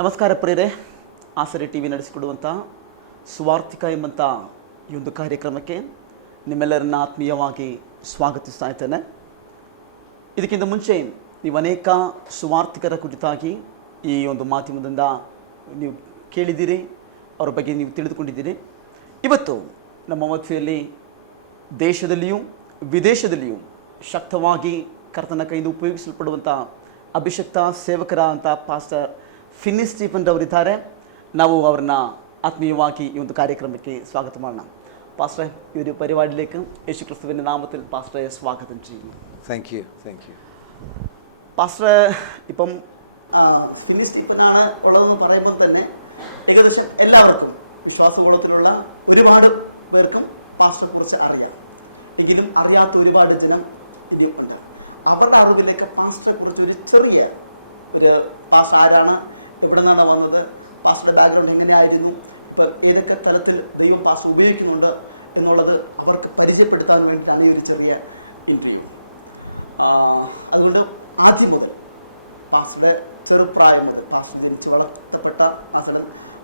ನಮಸ್ಕಾರ ಪ್ರಿಯರೇ, ಆಸರೆ ಟಿ ವಿ ನಡೆಸಿಕೊಡುವಂಥ ಸ್ವಾರ್ಥಿಕ ಎಂಬಂಥ ಈ ಒಂದು ಕಾರ್ಯಕ್ರಮಕ್ಕೆ ನಿಮ್ಮೆಲ್ಲರನ್ನ ಆತ್ಮೀಯವಾಗಿ ಸ್ವಾಗತಿಸ್ತಾ ಇದ್ದೇನೆ. ಇದಕ್ಕಿಂತ ಮುಂಚೆ ನೀವು ಅನೇಕ ಸ್ವಾರ್ಥಿಕರ ಕುರಿತಾಗಿ ಈ ಒಂದು ಮಾಧ್ಯಮದಿಂದ ನೀವು ಕೇಳಿದ್ದೀರಿ, ಅವರ ಬಗ್ಗೆ ನೀವು ತಿಳಿದುಕೊಂಡಿದ್ದೀರಿ. ಇವತ್ತು ನಮ್ಮ ಮಧ್ಯೆಯಲ್ಲಿ ದೇಶದಲ್ಲಿಯೂ ವಿದೇಶದಲ್ಲಿಯೂ ಶಕ್ತವಾಗಿ ಕರ್ತನ ಕೈಯಿಂದ ಉಪಯೋಗಿಸಲ್ಪಡುವಂಥ ಅಭಿಷಕ್ತ ಸೇವಕರ ಅಂತ ಪಾಸ್ಟರ್ ಫಿನ್ನಿ ಸ್ಟೀಫನ್ ಅವರಿದ್ದಾರೆ. ನಾವು ಅವ್ರನ್ನ ആത്മീയವಾಗಿ ഈ ಒಂದು കാര്യക്രമಕ್ಕೆ സ്വാഗത ಮಾಡೋಣ. പാസ്റ്ററെ, ഈ ഒരു പരിപാടിയിലേക്ക് യേശുക്രിസ്തുവിൻ്റെ നാമത്തിൽ പാസ്റ്ററെ സ്വാഗതം ചെയ്യുന്നു. Thank you. പാസ്റ്ററെ, ഇപ്പം ഫിന്നി സ്റ്റീഫനാണ് ഉള്ളതെന്ന് പറയുമ്പോൾ തന്നെ ഏകദേശം എല്ലാവർക്കും വിശ്വാസകൂടത്തിലുള്ള ഒരുപാട് പേർക്കും പാസ്റ്ററെ കുറിച്ച് അറിയാം. എങ്കിലും അറിയാത്ത ഒരുപാട് ജനം ഇതിലുണ്ട്. അവരുടെ അറിവിലേക്ക് പാസ്റ്ററെ കുറിച്ച് ഒരു ചെറിയ ഒരു പാസ്റ്റർ ആരാണ്, എവിടെ നിന്നാണ് വന്നത്, പാസ്റ്ററുടെ ബാക്ക്ഗ്രൗണ്ട് എങ്ങനെയായിരുന്നു, ഇപ്പം ഏതൊക്കെ തരത്തിൽ ദൈവം പാസ്റ്റർ ഉപയോഗിക്കുന്നുണ്ട് എന്നുള്ളത് അവർക്ക് പരിചയപ്പെടുത്താൻ വേണ്ടിയിട്ടാണ് ഈ ഒരു ചെറിയ ഇന്റർവ്യൂ. അതുകൊണ്ട് ആദ്യം മുതൽ പാസ്റ്ററുടെ ചെറുപ്രായം മുതൽ പാസ്റ്റർ ജനിച്ച് വളർത്തപ്പെട്ട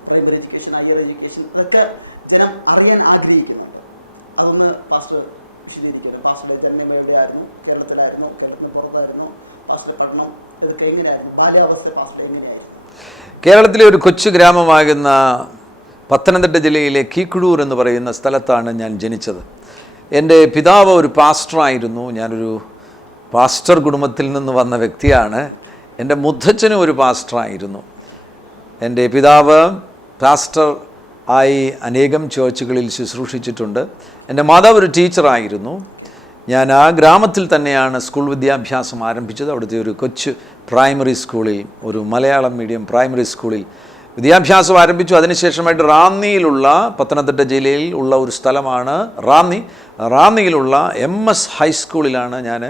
പ്രൈമറി എഡ്യൂക്കേഷൻ, ഹയർ എഡ്യൂക്കേഷൻ, ഇതൊക്കെ ജനം അറിയാൻ ആഗ്രഹിക്കുന്നുണ്ട്. അതൊന്ന് പാസ്റ്റർ വിശദീകരിക്കുന്നു. പാസ്റ്ററുടെ ജന്മം എവിടെയായിരുന്നു, കേരളത്തിലായിരുന്നു, കേരളത്തിന് പുറത്തായിരുന്നു, പാസ്റ്ററുടെ പഠനം ഇതൊക്കെ എങ്ങനെയായിരുന്നു, ബാല്യാവസ്ഥ പാസ്റ്റർ എങ്ങനെയായിരുന്നു? കേരളത്തിലെ ഒരു കൊച്ചു ഗ്രാമമാകുന്ന പത്തനംതിട്ട ജില്ലയിലെ കീക്കുഴൂർ എന്ന് പറയുന്ന സ്ഥലത്താണ് ഞാൻ ജനിച്ചത്. എൻ്റെ പിതാവ് ഒരു പാസ്റ്ററായിരുന്നു. ഞാനൊരു പാസ്റ്റർ കുടുംബത്തിൽ നിന്ന് വന്ന വ്യക്തിയാണ്. എൻ്റെ മുത്തച്ഛനും ഒരു പാസ്റ്ററായിരുന്നു. എൻ്റെ പിതാവ് പാസ്റ്റർ ആയി അനേകം ചേർച്ചുകളിൽ ശുശ്രൂഷിച്ചിട്ടുണ്ട്. എൻ്റെ മാതാവ് ഒരു ടീച്ചറായിരുന്നു. ഞാൻ ആ ഗ്രാമത്തിൽ തന്നെയാണ് സ്കൂൾ വിദ്യാഭ്യാസം ആരംഭിച്ചത്. അവിടുത്തെ ഒരു കൊച്ചു പ്രൈമറി സ്കൂളിൽ, ഒരു മലയാളം മീഡിയം പ്രൈമറി സ്കൂളിൽ വിദ്യാഭ്യാസം ആരംഭിച്ചു. അതിനുശേഷമായിട്ട് റാന്നിയിലുള്ള, പത്തനംതിട്ട ജില്ലയിൽ ഉള്ള ഒരു സ്ഥലമാണ് റാന്നിയിലുള്ള MS ഹൈസ്കൂളിലാണ് ഞാൻ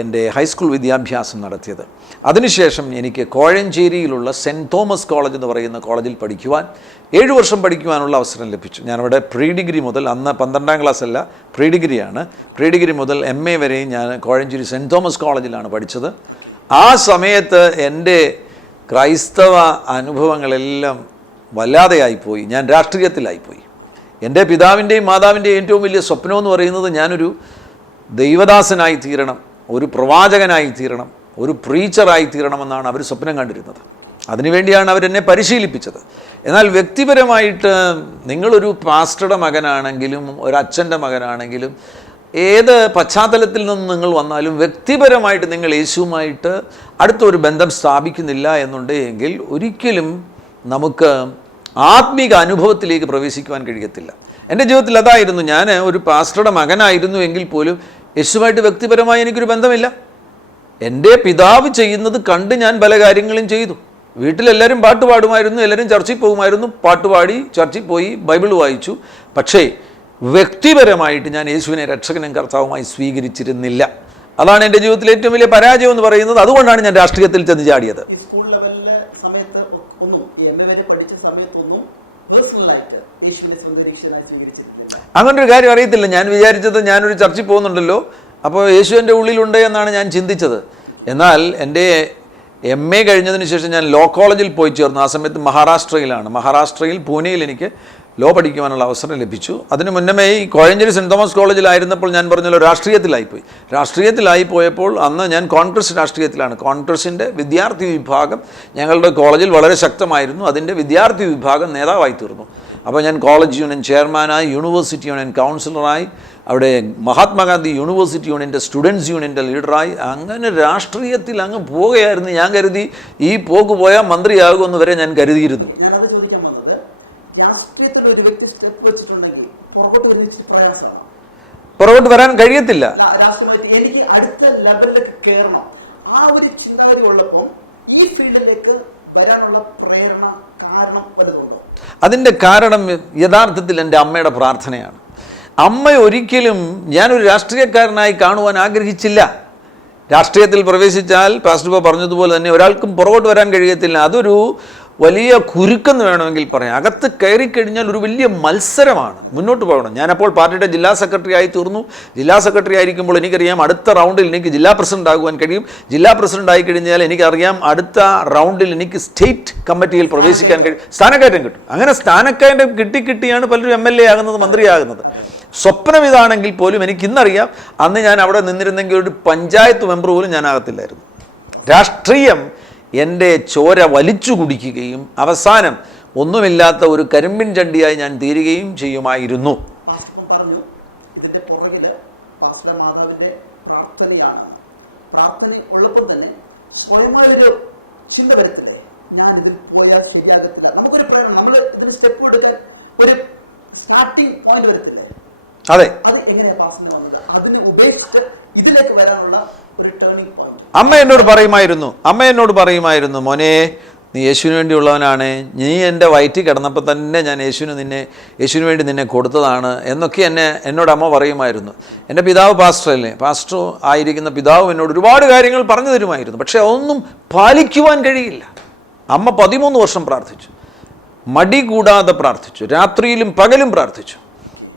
എൻ്റെ ഹൈസ്കൂൾ വിദ്യാഭ്യാസം നടത്തിയത്. അതിനുശേഷം എനിക്ക് കോഴഞ്ചേരിയിലുള്ള സെൻറ്റ് തോമസ് കോളേജ് എന്ന് പറയുന്ന കോളേജിൽ പഠിക്കുവാൻ 7 വർഷം പഠിക്കുവാനുള്ള അവസരം ലഭിച്ചു. ഞാനവിടെ പ്രീ ഡിഗ്രി മുതൽ, അന്ന് 12ാം ക്ലാസ് അല്ല, പ്രീ ഡിഗ്രിയാണ്, പ്രീ ഡിഗ്രി മുതൽ MA വരെയും ഞാൻ കോഴഞ്ചേരി സെൻറ്റ് തോമസ് കോളേജിലാണ് പഠിച്ചത്. ആ സമയത്ത് എൻ്റെ ക്രൈസ്തവ അനുഭവങ്ങളെല്ലാം വല്ലാതെയായിപ്പോയി. ഞാൻ രാഷ്ട്രീയത്തിലായിപ്പോയി. എൻ്റെ പിതാവിൻ്റെയും മാതാവിൻ്റെയും ഏറ്റവും വലിയ സ്വപ്നമെന്ന് പറയുന്നത് ഞാനൊരു ദൈവദാസനായി തീരണം, ഒരു പ്രവാചകനായി തീരണം, ഒരു പ്രീച്ചറായി തീരണമെന്നാണ് അവർ സ്വപ്നം കണ്ടിരുന്നത്. അതിനുവേണ്ടിയാണ് അവരെന്നെ പരിശീലിപ്പിച്ചത്. എന്നാൽ വ്യക്തിപരമായിട്ട് നിങ്ങളൊരു പാസ്റ്ററുടെ മകനാണെങ്കിലും ഒരച്ഛൻ്റെ മകനാണെങ്കിലും ഏത് പശ്ചാത്തലത്തിൽ നിന്ന് നിങ്ങൾ വന്നാലും വ്യക്തിപരമായിട്ട് നിങ്ങൾ യേശുവുമായിട്ട് അടുത്തൊരു ബന്ധം സ്ഥാപിക്കുന്നില്ല എന്നുണ്ടെങ്കിൽ ഒരിക്കലും നമുക്ക് ആത്മീക അനുഭവത്തിലേക്ക് പ്രവേശിക്കുവാൻ കഴിയത്തില്ല. എൻ്റെ ജീവിതത്തിൽ അതായിരുന്നു. ഞാൻ ഒരു പാസ്റ്ററുടെ മകനായിരുന്നു എങ്കിൽ പോലും യേശുവായിട്ട് വ്യക്തിപരമായി എനിക്കൊരു ബന്ധമില്ല. എൻ്റെ പിതാവ് ചെയ്യുന്നത് കണ്ട് ഞാൻ പല കാര്യങ്ങളും ചെയ്തു. വീട്ടിലെല്ലാവരും പാട്ട് പാടുമായിരുന്നു, എല്ലാവരും ചർച്ചിൽ പോകുമായിരുന്നു, പാട്ടുപാടി ചർച്ചിൽ പോയി ബൈബിൾ വായിച്ചു. പക്ഷേ വ്യക്തിപരമായിട്ട് ഞാൻ യേശുവിനെ രക്ഷകനും കർത്താവുമായി സ്വീകരിച്ചിരുന്നില്ല. അതാണ് എൻ്റെ ജീവിതത്തിലെ ഏറ്റവും വലിയ പരാജയം എന്ന് പറയുന്നത്. അതുകൊണ്ടാണ് ഞാൻ രാഷ്ട്രീയത്തിൽ ചെന്ന് ചാടിയത്. അങ്ങനൊരു കാര്യം അറിയത്തില്ല. ഞാൻ വിചാരിച്ചത് ഞാനൊരു ചർച്ചിൽ പോകുന്നുണ്ടല്ലോ, അപ്പോൾ യേശു എൻ്റെ ഉള്ളിലുണ്ട് എന്നാണ് ഞാൻ ചിന്തിച്ചത്. എന്നാൽ എൻ്റെ MA കഴിഞ്ഞതിന് ശേഷം ഞാൻ ലോ കോളേജിൽ പോയി ചേർന്നു. ആ സമയത്ത് മഹാരാഷ്ട്രയിൽ പൂനെയിൽ എനിക്ക് ലോ പഠിക്കുവാനുള്ള അവസരം ലഭിച്ചു. അതിന് മുന്നമേ ഈ കോഴഞ്ചേരി സെൻറ്റ് തോമസ് കോളേജിലായിരുന്നപ്പോൾ ഞാൻ പറഞ്ഞല്ലോ രാഷ്ട്രീയത്തിലായി പോയപ്പോൾ അന്ന് ഞാൻ കോൺഗ്രസ് രാഷ്ട്രീയത്തിലാണ്. കോൺഗ്രസിൻ്റെ വിദ്യാർത്ഥി വിഭാഗം ഞങ്ങളുടെ കോളേജിൽ വളരെ ശക്തമായിരുന്നു. അതിൻ്റെ വിദ്യാർത്ഥി വിഭാഗം നേതാവായി തീർന്നു. അപ്പോൾ ഞാൻ കോളേജ് യൂണിയൻ ചെയർമാനായി, യൂണിവേഴ്സിറ്റി യൂണിയൻ കൗൺസിലറായി, അവിടെ മഹാത്മാഗാന്ധി യൂണിവേഴ്സിറ്റി യൂണിയൻ്റെ സ്റ്റുഡൻസ് യൂണിയൻ്റെ ലീഡറായി, അങ്ങനെ രാഷ്ട്രീയത്തിൽ അങ്ങ് പോവുകയായിരുന്നു. ഞാൻ കരുതി ഈ പോക്ക് പോയാൽ മന്ത്രിയാകുമെന്ന് വരെ ഞാൻ കരുതിയിരുന്നു. പുറകോട്ട് വരാൻ കഴിയത്തില്ല. എനിക്ക് അടുത്ത ലെവലിലേക്ക് കയറണം, ആ ഒരു ചിന്താഗതി ഉള്ളപ്പോൾ ഈ ഫീൽഡിലേക്ക് വരാനുള്ള പ്രേരണ കാരണം പലതുണ്ടോ? അതിൻ്റെ കാരണം യഥാർത്ഥത്തിൽ എൻ്റെ അമ്മയുടെ പ്രാർത്ഥനയാണ്. അമ്മ ഒരിക്കലും ഞാനൊരു രാഷ്ട്രീയക്കാരനായി കാണുവാൻ ആഗ്രഹിച്ചില്ല. രാഷ്ട്രീയത്തിൽ പ്രവേശിച്ചാൽ പാസ്റ്റർ പറഞ്ഞതുപോലെ തന്നെ ഒരാൾക്കും പുറകോട്ട് വരാൻ കഴിയത്തില്ല. അതൊരു വലിയ കുരുക്കെന്ന് വേണമെങ്കിൽ പറയാം. അകത്ത് കയറിക്കഴിഞ്ഞാൽ ഒരു വലിയ മത്സരമാണ്, മുന്നോട്ട് പോകണം. ഞാനപ്പോൾ പാർട്ടിയുടെ ജില്ലാ സെക്രട്ടറി ആയി തീർന്നു. ജില്ലാ സെക്രട്ടറി ആയിരിക്കുമ്പോൾ എനിക്കറിയാം അടുത്ത റൗണ്ടിൽ എനിക്ക് ജില്ലാ പ്രസിഡന്റ് ആകുവാൻ കഴിയും. ജില്ലാ പ്രസിഡന്റ് ആയി കഴിഞ്ഞാൽ എനിക്കറിയാം അടുത്ത റൗണ്ടിൽ എനിക്ക് സ്റ്റേറ്റ് കമ്മിറ്റിയിൽ പ്രവേശിക്കാൻ കഴിയും, സ്ഥാനക്കയറ്റം കിട്ടും. അങ്ങനെ സ്ഥാനക്കയറ്റം കിട്ടിയാണ് പലരും MLA ആകുന്നത്, മന്ത്രിയാകുന്നത്. സ്വപ്നം ഇതാണെങ്കിൽ പോലും എനിക്ക് ഇന്നറിയാം, അന്ന് ഞാൻ അവിടെ നിന്നിരുന്നെങ്കിൽ ഒരു പഞ്ചായത്ത് മെമ്പർ പോലും ഞാനാകത്തില്ലായിരുന്നു. രാഷ്ട്രീയം എൻ്റെ ചോര വലിച്ചു കുടിക്കുകയും അവസാനം ഒന്നുമില്ലാത്ത ഒരു കരിമ്പിൻ ചണ്ടിയായി ഞാൻ തീരുകയും ചെയ്യുമായിരുന്നു. പറഞ്ഞു ഇതിന്റെ പുറകില് പാസ്റ്റർ മാധവന്റെ പ്രാർത്ഥനയാണ്. പ്രാർത്ഥന ഉള്ളപ്പോൾ തന്നെ സ്വയം ഒരു ചിന്ത വരത്തില്ലേ, ഞാൻ ഇതിൽ പോയാൽ ശരിയാകത്തില്ല. നമുക്കൊരു പ്രേരണ, നമ്മൾ ഇതിന് സ്റ്റെപ്പ് എടുക്കാൻ ഒരു സ്റ്റാർട്ടിംഗ് പോയിന്റ് വരത്തില്ലേ? അതെ, അത് എങ്ങനെയാ പാസ്റ്ററിന് വന്നത്? അതിനെ ഉപേക്ഷിച്ച് ഇതിലേക്ക് വരാനുള്ള ഒരു ടേണിംഗ് പോയിന്റ് അമ്മ എന്നോട് പറയുമായിരുന്നു, മോനെ നീ യേശുവിന് വേണ്ടിയുള്ളവനാണ്, നീ എൻ്റെ വയറ്റിൽ കിടന്നപ്പോൾ തന്നെ ഞാൻ യേശുവിന് വേണ്ടി നിന്നെ കൊടുത്തതാണ് എന്നൊക്കെ എന്നോട് അമ്മ പറയുമായിരുന്നു. എൻ്റെ പിതാവ് പാസ്റ്ററല്ലേ, പാസ്റ്റർ ആയിരിക്കുന്ന പിതാവ് എന്നോട് ഒരുപാട് കാര്യങ്ങൾ പറഞ്ഞു തരുമായിരുന്നു. പക്ഷേ അതൊന്നും പാലിക്കുവാൻ കഴിയില്ല. അമ്മ 13 വർഷം പ്രാർത്ഥിച്ചു, മടി കൂടാതെ പ്രാർത്ഥിച്ചു, രാത്രിയിലും പകലും പ്രാർത്ഥിച്ചു,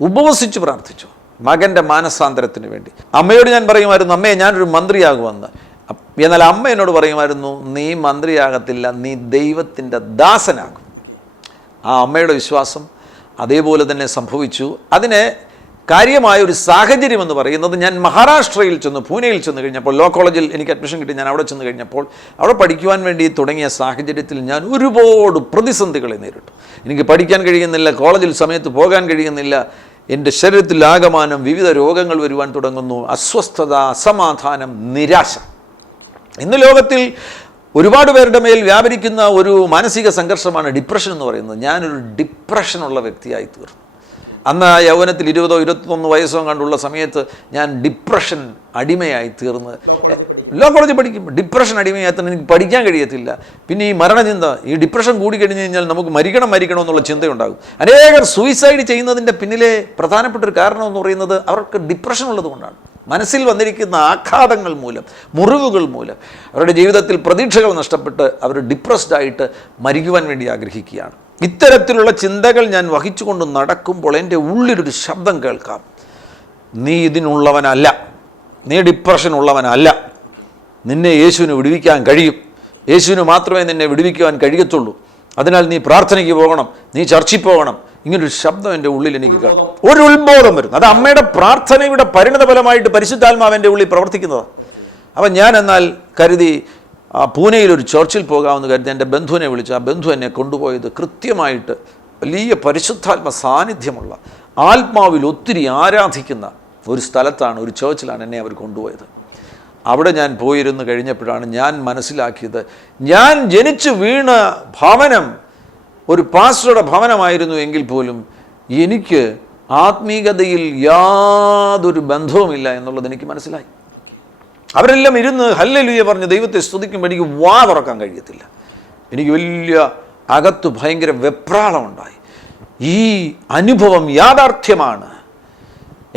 ഉപവസിച്ച് പ്രാർത്ഥിച്ചു മകൻ്റെ മാനസാന്തരത്തിന് വേണ്ടി. അമ്മയോട് ഞാൻ പറയുമായിരുന്നു, അമ്മയെ ഞാനൊരു മന്ത്രിയാകുമെന്ന്. എന്നാൽ അമ്മ എന്നോട് പറയുമായിരുന്നു, നീ മന്ത്രിയാകത്തില്ല, നീ ദൈവത്തിൻ്റെ ദാസനാകും. ആ അമ്മയുടെ വിശ്വാസം അതേപോലെ തന്നെ സംഭവിച്ചു. അതിന് കാര്യമായ ഒരു സാഹചര്യം എന്ന് പറയുന്നത്, ഞാൻ മഹാരാഷ്ട്രയിൽ ചെന്ന്, പൂനെയിൽ ചെന്ന് കഴിഞ്ഞപ്പോൾ, ലോ കോളേജിൽ എനിക്ക് അഡ്മിഷൻ കിട്ടി. ഞാൻ അവിടെ ചെന്ന് കഴിഞ്ഞപ്പോൾ അവിടെ പഠിക്കുവാൻ വേണ്ടി തുടങ്ങിയ സാഹചര്യത്തിൽ ഞാൻ ഒരുപാട് പ്രതിസന്ധികളെ നേരിട്ടു. എനിക്ക് പഠിക്കാൻ കഴിയുന്നില്ല, കോളേജിൽ സമയത്ത് പോകാൻ കഴിയുന്നില്ല, എൻ്റെ ശരീരത്തിൽ ആകമാനം വിവിധ രോഗങ്ങൾ വരുവാൻ തുടങ്ങുന്നു, അസ്വസ്ഥത, അസമാധാനം, നിരാശ. ഇന്ന് ലോകത്തിൽ ഒരുപാട് പേരുടെ മേൽ വ്യാപരിക്കുന്ന ഒരു മാനസിക സംഘർഷമാണ് ഡിപ്രഷൻ എന്ന് പറയുന്നത്. ഞാനൊരു ഡിപ്രഷനുള്ള വ്യക്തിയായി തീർന്നു. അന്ന് യൗവനത്തിൽ 20 21 വയസ്സോ കണ്ടുള്ള സമയത്ത് ഞാൻ ഡിപ്രഷൻ അടിമയായി തീർന്ന്, ലോ കോളേജിൽ പഠിക്കും, ഡിപ്രഷൻ അടിമയായി തന്നെ എനിക്ക് പഠിക്കാൻ കഴിയത്തില്ല. പിന്നെ ഈ മരണചിന്ത, ഈ ഡിപ്രഷൻ കൂടി കഴിഞ്ഞ് കഴിഞ്ഞാൽ നമുക്ക് മരിക്കണം എന്നുള്ള ചിന്തയുണ്ടാകും. അനേകർ സൂയിസൈഡ് ചെയ്യുന്നതിൻ്റെ പിന്നിലെ പ്രധാനപ്പെട്ട ഒരു കാരണം എന്ന് പറയുന്നത് അവർക്ക് ഡിപ്രഷൻ ഉള്ളത് കൊണ്ടാണ്. മനസ്സിൽ വന്നിരിക്കുന്ന ആഘാതങ്ങൾ മൂലം, മുറിവുകൾ മൂലം അവരുടെ ജീവിതത്തിൽ പ്രതീക്ഷകൾ നഷ്ടപ്പെട്ട് അവർ ഡിപ്രസ്ഡ് ആയിട്ട് മരിക്കുവാൻ വേണ്ടി ആഗ്രഹിക്കുകയാണ്. ഇത്തരത്തിലുള്ള ചിന്തകൾ ഞാൻ വഹിച്ചുകൊണ്ട് നടക്കുമ്പോൾ എൻ്റെ ഉള്ളിലൊരു ശബ്ദം കേൾക്കാം, നീ ഇതിനുള്ളവനല്ല, നീ ഡിപ്രഷൻ ഉള്ളവനല്ല, നിന്നെ യേശുവിന് വിടുവിക്കാൻ കഴിയും, യേശുവിന് മാത്രമേ നിന്നെ വിടുവിക്കുവാൻ കഴിയത്തുള്ളൂ, അതിനാൽ നീ പ്രാർത്ഥനയ്ക്ക് പോകണം, നീ ചർച്ചിൽ പോകണം. ഇങ്ങനൊരു ശബ്ദം എൻ്റെ ഉള്ളിൽ എനിക്ക് കേൾക്കാം, ഒരു ഉത്ബോധം വരും. അത് അമ്മയുടെ പ്രാർത്ഥനയുടെ പരിണിത ഫലമായിട്ട് പരിശുദ്ധാത്മാവ് എൻ്റെ ഉള്ളിൽ പ്രവർത്തിക്കുന്നതാണ്. അപ്പം ഞാൻ എന്നാൽ കരുതി പൂനെയിൽ ഒരു ചർച്ചിൽ പോകാമെന്ന് കരുതി എൻ്റെ ബന്ധുവിനെ വിളിച്ചു. ആ ബന്ധു എന്നെ കൊണ്ടുപോയത് കൃത്യമായിട്ട് വലിയ പരിശുദ്ധാത്മ സാന്നിധ്യമുള്ള, ആത്മാവിൽ ഒത്തിരി ആരാധിക്കുന്ന ഒരു സ്ഥലത്താണ്, ഒരു ചർച്ചിലാണ് എന്നെ അവർ കൊണ്ടുപോയത്. അവിടെ ഞാൻ പോയിരുന്നു കഴിഞ്ഞപ്പോഴാണ് ഞാൻ മനസ്സിലാക്കിയത്, ഞാൻ ജനിച്ചു വീണ ഭവനം ഒരു പാസ്റ്ററുടെ ഭവനമായിരുന്നു എങ്കിൽ പോലും എനിക്ക് ആത്മീകതയിൽ യാതൊരു ബന്ധവുമില്ല എന്നുള്ളത് എനിക്ക് മനസ്സിലായി. അവരെല്ലാം ഇരുന്ന് ഹല്ലേലൂയ പറഞ്ഞ് ദൈവത്തെ സ്തുതിക്കുമ്പോൾ എനിക്ക് വാ തുറക്കാൻ കഴിയത്തില്ല. എനിക്ക് വലിയ അകത്ത് ഭയങ്കര വെപ്രാളമുണ്ടായി. ഈ അനുഭവം യാഥാർത്ഥ്യമാണ്,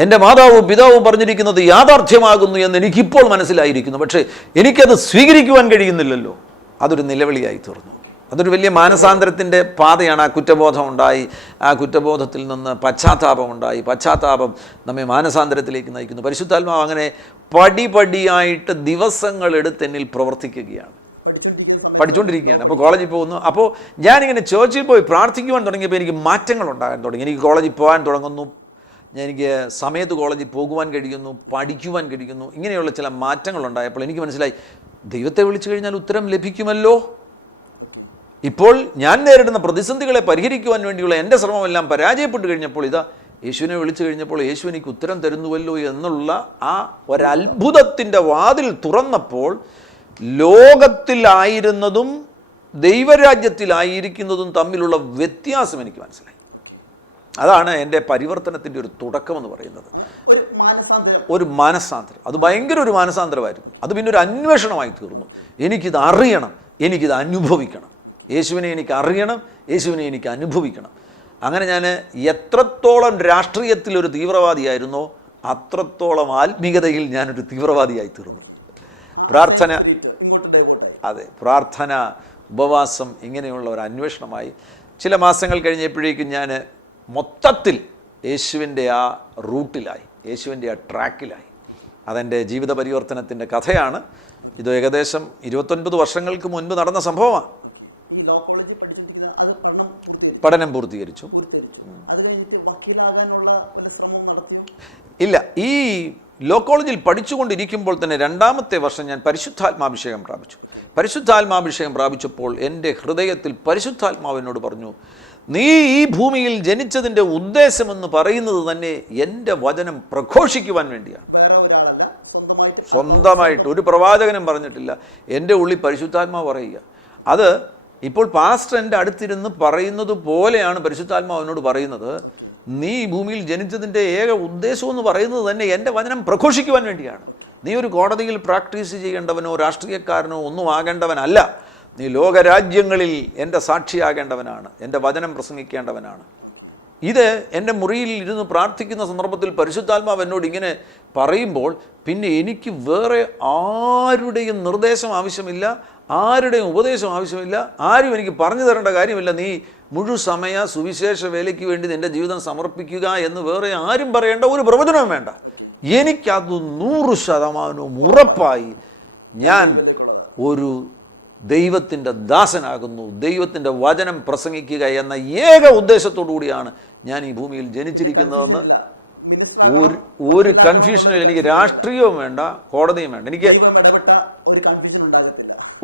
എൻ്റെ മാതാവും പിതാവും പറഞ്ഞിരിക്കുന്നത് യാഥാർത്ഥ്യമാകുന്നു എന്ന് എനിക്കിപ്പോൾ മനസ്സിലായിരിക്കുന്നു. പക്ഷേ എനിക്കത് സ്വീകരിക്കുവാൻ കഴിയുന്നില്ലല്ലോ. അതൊരു നിലവിളിയായി തീർന്നു. അതൊരു വലിയ മാനസാന്തരത്തിൻ്റെ പാതയാണ്. ആ കുറ്റബോധം ഉണ്ടായി, ആ കുറ്റബോധത്തിൽ നിന്ന് പശ്ചാത്താപമുണ്ടായി, പശ്ചാത്താപം നമ്മെ മാനസാന്തരത്തിലേക്ക് നയിക്കുന്നു. പരിശുദ്ധാത്മാവ് അങ്ങനെ പടിപടിയായിട്ട് ദിവസങ്ങളെടുത്ത് എന്നിൽ പ്രവർത്തിക്കുകയാണ്, പഠിച്ചുകൊണ്ടിരിക്കുകയാണ്. അപ്പോൾ കോളേജിൽ പോകുന്നു. അപ്പോൾ ഞാനിങ്ങനെ ചേർച്ചിൽ പോയി പ്രാർത്ഥിക്കുവാൻ തുടങ്ങിയപ്പോൾ എനിക്ക് മാറ്റങ്ങൾ ഉണ്ടാകാൻ തുടങ്ങി. എനിക്ക് കോളേജിൽ പോകാൻ തുടങ്ങുന്നു, എനിക്ക് സമയത്ത് കോളേജിൽ പോകുവാൻ കഴിയുന്നു, പഠിക്കുവാൻ കഴിയുന്നു. ഇങ്ങനെയുള്ള ചില മാറ്റങ്ങളുണ്ടായപ്പോൾ എനിക്ക് മനസ്സിലായി, ദൈവത്തെ വിളിച്ചു കഴിഞ്ഞാൽ ഉത്തരം ലഭിക്കുമല്ലോ. ഇപ്പോൾ ഞാൻ നേരിടുന്ന പ്രതിസന്ധികളെ പരിഹരിക്കുവാൻ വേണ്ടിയുള്ള എൻ്റെ ശ്രമമെല്ലാം പരാജയപ്പെട്ട് കഴിഞ്ഞപ്പോൾ ഇതാ യേശുവിനെ വിളിച്ചു കഴിഞ്ഞപ്പോൾ യേശു എനിക്ക് ഉത്തരം തരുന്നുവല്ലോ എന്നുള്ള ആ ഒരത്ഭുതത്തിൻ്റെ വാതിൽ തുറന്നപ്പോൾ ലോകത്തിലായിരുന്നതും ദൈവരാജ്യത്തിലായിരിക്കുന്നതും തമ്മിലുള്ള വ്യത്യാസം എനിക്ക് മനസ്സിലായി. അതാണ് എൻ്റെ പരിവർത്തനത്തിൻ്റെ ഒരു തുടക്കമെന്ന് പറയുന്നത്. ഒരു മാനസാന്തരം, അത് ഭയങ്കര ഒരു മാനസാന്തരമായിരുന്നു. അത് പിന്നെ ഒരു അന്വേഷണമായി തീർന്നു. എനിക്കിത് അറിയണം, എനിക്കിത് അനുഭവിക്കണം, യേശുവിനെ എനിക്ക് അറിയണം, യേശുവിനെ എനിക്ക് അനുഭവിക്കണം. അങ്ങനെ ഞാൻ എത്രത്തോളം രാഷ്ട്രീയത്തിലൊരു തീവ്രവാദിയായിരുന്നോ അത്രത്തോളം ആത്മീയതയിൽ ഞാനൊരു തീവ്രവാദിയായി തീർന്നു. പ്രാർത്ഥന, അതെ, പ്രാർത്ഥന, ഉപവാസം, ഇങ്ങനെയുള്ള ഒരു അന്വേഷണമായി. ചില മാസങ്ങൾ കഴിഞ്ഞപ്പോഴേക്കും ഞാൻ മൊത്തത്തിൽ യേശുവിൻ്റെ ആ റൂട്ടിലായി, യേശുവിൻ്റെ ആ ട്രാക്കിലായി. അതെൻ്റെ ജീവിത പരിവർത്തനത്തിൻ്റെ കഥയാണ്. ഇത് ഏകദേശം 29 വർഷങ്ങൾക്ക് മുൻപ് നടന്ന സംഭവമാണ്. പഠനം പൂർത്തീകരിച്ചു. ഇല്ല, ഈ ലോ കോളേജിൽ പഠിച്ചുകൊണ്ടിരിക്കുമ്പോൾ തന്നെ 2ാമത്തെ വർഷം ഞാൻ പരിശുദ്ധാത്മാഭിഷേകം പ്രാപിച്ചു. പരിശുദ്ധാത്മാഭിഷേകം പ്രാപിച്ചപ്പോൾ എൻ്റെ ഹൃദയത്തിൽ പരിശുദ്ധാത്മാവിനോട് പറഞ്ഞു, നീ ഈ ഭൂമിയിൽ ജനിച്ചതിൻ്റെ ഉദ്ദേശമെന്ന് പറയുന്നത് തന്നെ എൻ്റെ വചനം പ്രഘോഷിക്കുവാൻ വേണ്ടിയാണ്. സ്വന്തമായിട്ട് ഒരു പ്രവാചകനും പറഞ്ഞിട്ടില്ല. എൻ്റെ ഉള്ളിൽ പരിശുദ്ധാത്മാവ് പറയുക. അത് ഇപ്പോൾ പാസ്റ്റർ എൻ്റെ അടുത്തിരുന്ന് പറയുന്നത് പോലെയാണ് പരിശുദ്ധാത്മാവിനോട് പറയുന്നത്. നീ ഈ ഭൂമിയിൽ ജനിച്ചതിൻ്റെ ഏക ഉദ്ദേശമെന്ന് പറയുന്നത് തന്നെ എൻ്റെ വചനം പ്രഘോഷിക്കുവാൻ വേണ്ടിയാണ്. നീ ഒരു കോടതിയിൽ പ്രാക്ടീസ് ചെയ്യേണ്ടവനോ രാഷ്ട്രീയക്കാരനോ ഒന്നും ആകേണ്ടവനല്ല. നീ ലോകരാജ്യങ്ങളിൽ എൻ്റെ സാക്ഷിയാകേണ്ടവനാണ്, എൻ്റെ വചനം പ്രസംഗിക്കേണ്ടവനാണ്. ഇത് എൻ്റെ മുറിയിൽ ഇരുന്ന് പ്രാർത്ഥിക്കുന്ന സന്ദർഭത്തിൽ പരിശുദ്ധാത്മാവ് എന്നോട് ഇങ്ങനെ പറയുമ്പോൾ പിന്നെ എനിക്ക് വേറെ ആരുടെയും നിർദ്ദേശം ആവശ്യമില്ല, ആരുടെയും ഉപദേശം ആവശ്യമില്ല, ആരും എനിക്ക് പറഞ്ഞു തരേണ്ട കാര്യമില്ല. നീ മുഴുസമയ സുവിശേഷ വേലയ്ക്ക് വേണ്ടി നിൻ്റെ ജീവിതം സമർപ്പിക്കുക എന്ന് വേറെ ആരും പറയേണ്ട ഒരു പ്രവചനവും വേണ്ട. എനിക്കത് 100% ഉറപ്പായി. ഞാൻ ഒരു ദൈവത്തിൻ്റെ ദാസനാകുന്നു, ദൈവത്തിൻ്റെ വചനം പ്രസംഗിക്കുക എന്ന ഏക ഉദ്ദേശത്തോടു കൂടിയാണ് ഞാൻ ഈ ഭൂമിയിൽ ജനിച്ചിരിക്കുന്നതെന്ന് ഒരു കൺഫ്യൂഷനും. എനിക്ക് രാഷ്ട്രീയവും വേണ്ട, കോടതിയും വേണ്ട, എനിക്ക്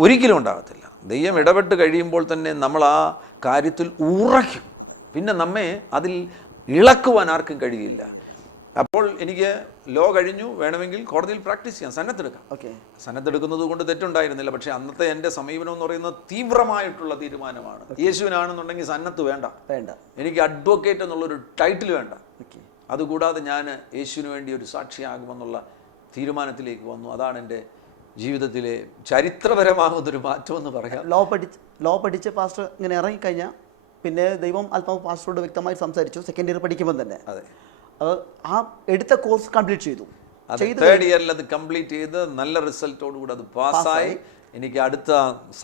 ഒരിക്കലും ഉണ്ടാകത്തില്ല. ദൈവം ഇടപെട്ട് കഴിയുമ്പോൾ തന്നെ നമ്മൾ ആ കാര്യത്തിൽ ഉറയ്ക്കും. പിന്നെ നമ്മെ അതിൽ ഇളക്കുവാൻ ആർക്കും കഴിയില്ല. അപ്പോൾ എനിക്ക് ലോ കഴിഞ്ഞു, വേണമെങ്കിൽ കോടതിയിൽ പ്രാക്ടീസ് ചെയ്യാം, സന്നദ്ധെടുക്കാം. സന്നദ്ധെടുക്കുന്നത് കൊണ്ട് തെറ്റുണ്ടായിരുന്നില്ല. പക്ഷേ അന്നത്തെ എൻ്റെ സമീപനം എന്ന് പറയുന്നത് തീവ്രമായിട്ടുള്ള തീരുമാനമാണ്. യേശുവിനാണെന്നുണ്ടെങ്കിൽ സന്നദ്ധ വേണ്ട, എനിക്ക് അഡ്വക്കേറ്റ് എന്നുള്ളൊരു ടൈറ്റിൽ വേണ്ട. അതുകൂടാതെ ഞാൻ യേശുവിന് വേണ്ടി ഒരു സാക്ഷിയാകുമെന്നുള്ള തീരുമാനത്തിലേക്ക് വന്നു. അതാണ് എൻ്റെ ജീവിതത്തിലെ ചരിത്രപരമാകുന്നൊരു മാറ്റം എന്ന് പറയാം. ലോ പഠിച്ച് പാസ്റ്റർ ഇങ്ങനെ ഇറങ്ങിക്കഴിഞ്ഞാൽ പിന്നെ ദൈവം അല്പം പാസ്റ്ററോട് വ്യക്തമായി സംസാരിച്ചു. സെക്കൻഡ് ഇയർ പഠിക്കുമ്പോൾ തന്നെ അതെ, ആ എടുത്ത കോഴ്സ് കംപ്ലീറ്റ് ചെയ്തു. തേർഡ് ഇയറിൽ അത് കംപ്ലീറ്റ് ചെയ്ത് നല്ല റിസൾട്ടോട് കൂടെ അത് പാസ്സായി. എനിക്ക് അടുത്ത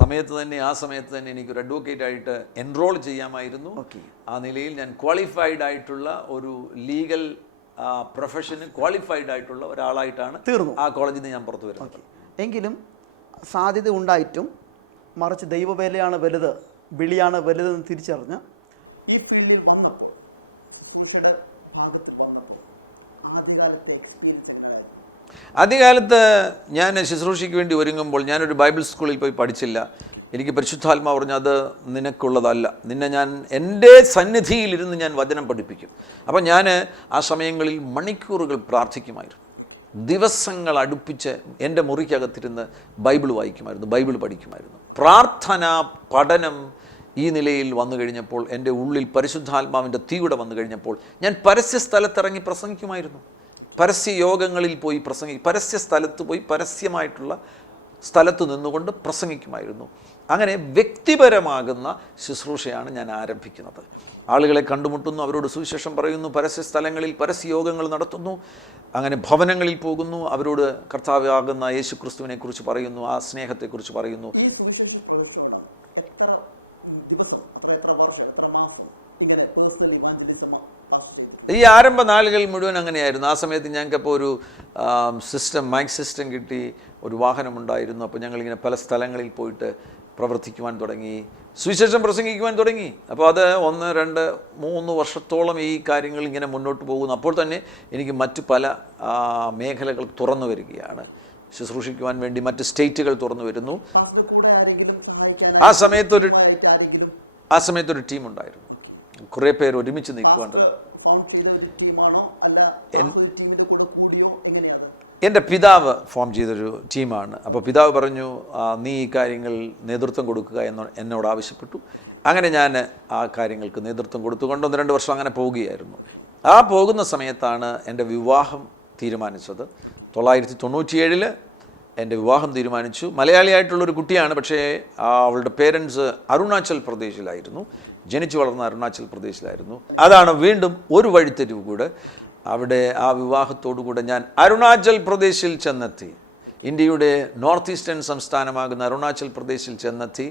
സമയത്ത് തന്നെ, ആ സമയത്ത് തന്നെ എനിക്കൊരു അഡ്വക്കേറ്റ് ആയിട്ട് എൻറോൾ ചെയ്യാമായിരുന്നു. ആ നിലയിൽ ഞാൻ ക്വാളിഫൈഡ് ആയിട്ടുള്ള ഒരു ലീഗൽ പ്രൊഫഷന് ക്വാളിഫൈഡ് ആയിട്ടുള്ള ഒരാളായിട്ടാണ് തീർന്നു ആ കോളേജിൽ നിന്ന് ഞാൻ പുറത്തു വരുന്നത്. എങ്കിലും സാധ്യത ഉണ്ടായിട്ടും മറിച്ച് ദൈവവേലയാണ് വലുത്, വിളിയാണ് വലുതെന്ന് തിരിച്ചറിഞ്ഞ് ഈ ഫീൽഡിൽ വന്നപ്പോൾ ആദ്യകാലത്ത് ഞാൻ ശുശ്രൂഷയ്ക്ക് വേണ്ടി ഒരുങ്ങുമ്പോൾ ഞാനൊരു ബൈബിൾ സ്കൂളിൽ പോയി പഠിച്ചില്ല. എനിക്ക് പരിശുദ്ധാത്മാവ് പറഞ്ഞു, അത് നിനക്കുള്ളതല്ല, നിന്നെ ഞാൻ എൻ്റെ സന്നിധിയിലിരുന്ന് ഞാൻ വചനം പഠിപ്പിക്കും. അപ്പം ഞാൻ ആ സമയങ്ങളിൽ മണിക്കൂറുകൾ പ്രാർത്ഥിക്കുമായിരുന്നു. ദിവസങ്ങൾ അടുപ്പിച്ച് എൻ്റെ മുറിക്കകത്തിരുന്ന് ബൈബിൾ വായിക്കുമായിരുന്നു, ബൈബിൾ പഠിക്കുമായിരുന്നു. പ്രാർത്ഥന പഠനം ഈ നിലയിൽ വന്നു കഴിഞ്ഞപ്പോൾ, എൻ്റെ ഉള്ളിൽ പരിശുദ്ധാത്മാവിൻ്റെ തീയുടെ വന്നു കഴിഞ്ഞപ്പോൾ ഞാൻ പരസ്യ സ്ഥലത്തിറങ്ങി പ്രസംഗിക്കുമായിരുന്നു. പരസ്യ യോഗങ്ങളിൽ പോയി പരസ്യ സ്ഥലത്ത് പോയി പരസ്യമായിട്ടുള്ള സ്ഥലത്ത് നിന്നുകൊണ്ട് പ്രസംഗിക്കുമായിരുന്നു. അങ്ങനെ വ്യക്തിപരമാകുന്ന ശുശ്രൂഷയാണ് ഞാൻ ആരംഭിക്കുന്നത്. ആളുകളെ കണ്ടുമുട്ടുന്നു, അവരോട് സുവിശേഷം പറയുന്നു, പരസ്യ സ്ഥലങ്ങളിൽ പരസ്യ യോഗങ്ങൾ നടത്തുന്നു, അങ്ങനെ ഭവനങ്ങളിൽ പോകുന്നു, അവരോട് കർത്താവാകുന്ന യേശു ക്രിസ്തുവിനെ കുറിച്ച് പറയുന്നു, ആ സ്നേഹത്തെക്കുറിച്ച് പറയുന്നു. ഈ ആരംഭ നാളുകൾ മുഴുവൻ അങ്ങനെയായിരുന്നു. ആ സമയത്ത് ഞങ്ങൾക്കപ്പോൾ ഒരു മൈക്ക് സിസ്റ്റം കിട്ടി, ഒരു വാഹനമുണ്ടായിരുന്നു. അപ്പോൾ ഞങ്ങളിങ്ങനെ പല സ്ഥലങ്ങളിൽ പോയിട്ട് പ്രവർത്തിക്കുവാൻ തുടങ്ങി, സുവിശേഷം പ്രസംഗിക്കുവാൻ തുടങ്ങി. അപ്പോൾ അത് 1, 2, 3 വർഷത്തോളം ഈ കാര്യങ്ങൾ ഇങ്ങനെ മുന്നോട്ട് പോകുന്നു. അപ്പോൾ തന്നെ എനിക്ക് മറ്റു പല മേഖലകൾ തുറന്നു വരികയാണ്. ശുശ്രൂഷിക്കുവാൻ വേണ്ടി മറ്റ് സ്റ്റേറ്റുകൾ തുറന്നു വരുന്നു. ആ സമയത്തൊരു ടീം ഉണ്ടായിരുന്നു, കുറേ പേർ ഒരുമിച്ച് നിൽക്കുവാൻ. എൻ്റെ പിതാവ് ഫോം ചെയ്തൊരു ടീമാണ്. അപ്പോൾ പിതാവ് പറഞ്ഞു, നീ ഈ കാര്യങ്ങൾ നേതൃത്വം കൊടുക്കുക എന്നോട് ആവശ്യപ്പെട്ടു. അങ്ങനെ ഞാൻ ആ കാര്യങ്ങൾക്ക് നേതൃത്വം കൊടുത്തുകൊണ്ട് 1-2 വർഷം അങ്ങനെ പോവുകയായിരുന്നു. ആ പോകുന്ന സമയത്താണ് എൻ്റെ വിവാഹം തീരുമാനിച്ചത്. 1997 എൻ്റെ വിവാഹം തീരുമാനിച്ചു. മലയാളിയായിട്ടുള്ളൊരു കുട്ടിയാണ്, പക്ഷേ അവളുടെ പേരൻസ് അരുണാചൽ പ്രദേശിലായിരുന്നു, ജനിച്ചു വളർന്ന അരുണാചൽ പ്രദേശിലായിരുന്നു. അതാണ് വീണ്ടും ഒരു വഴിത്തിരിവ് കൂടെ. അവിടെ ആ വിവാഹത്തോടുകൂടെ ഞാൻ അരുണാചൽ പ്രദേശിൽ ചെന്നെത്തി. ഇന്ത്യയുടെ നോർത്ത് ഈസ്റ്റേൺ സംസ്ഥാനമാകുന്ന അരുണാചൽ പ്രദേശിൽ ചെന്നെത്തി.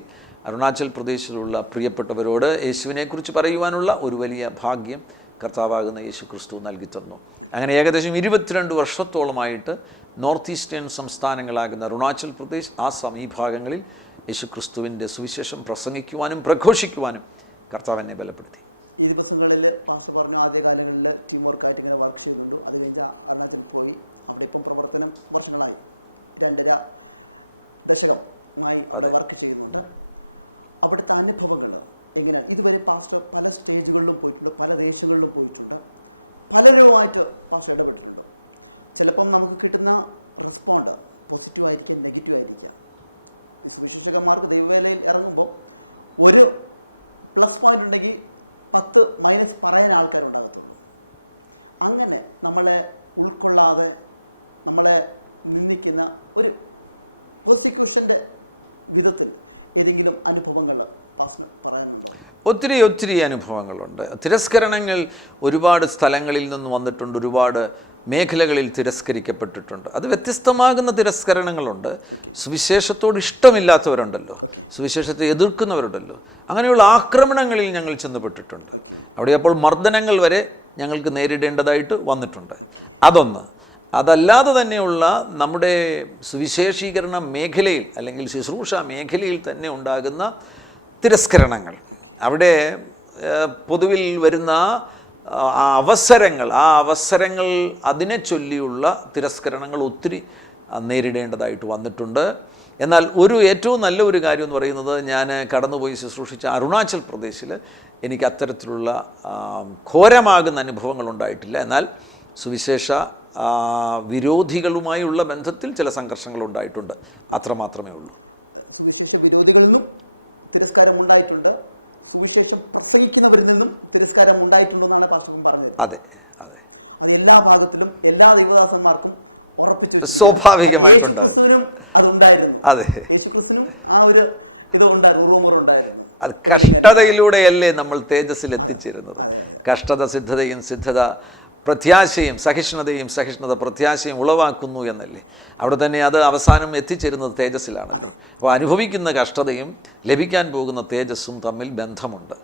അരുണാചൽ പ്രദേശിലുള്ള പ്രിയപ്പെട്ടവരോട് യേശുവിനെക്കുറിച്ച് പറയുവാനുള്ള ഒരു വലിയ ഭാഗ്യം കർത്താവാകുന്ന യേശു ക്രിസ്തു നൽകി തന്നു. അങ്ങനെ ഏകദേശം 22 വർഷത്തോളമായിട്ട് നോർത്ത് ഈസ്റ്റേൺ സംസ്ഥാനങ്ങളാകുന്ന അരുണാചൽ പ്രദേശ്, ആസാം ഈ ഭാഗങ്ങളിൽ യേശു ക്രിസ്തുവിൻ്റെ സുവിശേഷം പ്രസംഗിക്കുവാനും പ്രഘോഷിക്കുവാനും കർത്താവ് എന്നെ ബലപ്പെടുത്തി. ഈ ദിവസങ്ങളിൽ പാസ്റ്റർ പറഞ്ഞ ആദ്യ കാലങ്ങളിൽ ടീം വർക്കായിട്ട് വർക്ക് ചെയ്യുന്നത്, അതുകൊണ്ട് അരുണാചലിൽ പോയി അവിടേക്കും പ്രവർത്തനം വർഷങ്ങളായി 2.5 ദശകമായി വർക്ക് ചെയ്യുന്നുണ്ട്. അവിടുത്തെ അനുഭവങ്ങൾ എങ്ങനെ ഇതുവരെ പാസ്റ്റർ പല സ്റ്റേജുകളിലും പോയിട്ട് പല ദേശങ്ങളിലും പോയിട്ടുണ്ട്, ഫലങ്ങളുമായിട്ട് പാസ്റ്റർ ഇടപെടുന്നുണ്ട്. ചിലപ്പോൾ നമുക്ക് കിട്ടുന്ന റെസ്പോണ്ട് പോസിറ്റീവായിരിക്കും നെഗറ്റീവ് ആയിരിക്കും. സുവിശേഷകന്മാർക്ക് ദൈവവേലയിൽ ഇറങ്ങുമ്പോൾ ഒരു പ്ലസ് പോയിന്റ് ഉണ്ടെങ്കിൽ 10 മൈനസ് പറയാൻ ആൾക്കാരുണ്ടാകും. അങ്ങനെ നമ്മളെ ഉൾക്കൊള്ളാതെ നമ്മളെ നിന്ദിക്കുന്ന ഒരു പ്രോസിക്യൂഷന്റെ വിധത്തിൽ ഏതെങ്കിലും അനുഭവങ്ങൾ പറയുന്നുണ്ട്? ഒത്തിരി അനുഭവങ്ങളുണ്ട്. തിരസ്കരണങ്ങൾ ഒരുപാട് സ്ഥലങ്ങളിൽ നിന്ന് വന്നിട്ടുണ്ട്, ഒരുപാട് മേഖലകളിൽ തിരസ്കരിക്കപ്പെട്ടിട്ടുണ്ട്. അത് വ്യത്യസ്തമാകുന്ന തിരസ്കരണങ്ങളുണ്ട്. സുവിശേഷത്തോട് ഇഷ്ടമില്ലാത്തവരുണ്ടല്ലോ, സുവിശേഷത്തെ എതിർക്കുന്നവരുണ്ടല്ലോ, അങ്ങനെയുള്ള ആക്രമണങ്ങളിൽ ഞങ്ങൾ ചെന്നുപെട്ടിട്ടുണ്ട്. അവിടെ അപ്പോൾ മർദ്ദനങ്ങൾ വരെ ഞങ്ങൾക്ക് നേരിടേണ്ടതായിട്ട് വന്നിട്ടുണ്ട്. അതൊന്ന്. അതല്ലാതെ തന്നെയുള്ള നമ്മുടെ സുവിശേഷീകരണ മേഖലയിൽ അല്ലെങ്കിൽ ശുശ്രൂഷ മേഖലയിൽ തന്നെ ഉണ്ടാകുന്ന തിരസ്കരണങ്ങൾ, അവിടെ പൊതുവിൽ വരുന്ന അവസരങ്ങൾ അതിനെ ചൊല്ലിയുള്ള തിരസ്കരണങ്ങൾ ഒത്തിരി നേരിടേണ്ടതായിട്ട് വന്നിട്ടുണ്ട്. എന്നാൽ ഏറ്റവും നല്ല ഒരു കാര്യം എന്ന് പറയുന്നത്, ഞാൻ കടന്നുപോയി ശുശ്രൂഷിച്ച അരുണാചൽ പ്രദേശിൽ എനിക്ക് അത്തരത്തിലുള്ള ഘോരമാകുന്ന അനുഭവങ്ങൾ ഉണ്ടായിട്ടില്ല. എന്നാൽ സുവിശേഷ വിരോധികളുമായുള്ള ബന്ധത്തിൽ ചില സംഘർഷങ്ങൾ ഉണ്ടായിട്ടുണ്ട്, അത്രമാത്രമേ ഉള്ളൂ. അതെ അതെ, സ്വാഭാവികമായിട്ടുണ്ടാകും. അതെ, അത് കഷ്ടതയിലൂടെയല്ലേ നമ്മൾ തേജസ്സിൽ എത്തിച്ചേരുന്നത്. കഷ്ടത സിദ്ധതയും, സിദ്ധത പ്രത്യാശയും, സഹിഷ്ണുത പ്രത്യാശയും ഉളവാക്കുന്നു എന്നല്ലേ. അവിടെ തന്നെ അത് അവസാനം എത്തിച്ചേരുന്നത് തേജസ്സിലാണല്ലോ. അപ്പോൾ അനുഭവിക്കുന്ന കഷ്ടതയും ലഭിക്കാൻ പോകുന്ന തേജസ്സും തമ്മിൽ ബന്ധമുണ്ട്.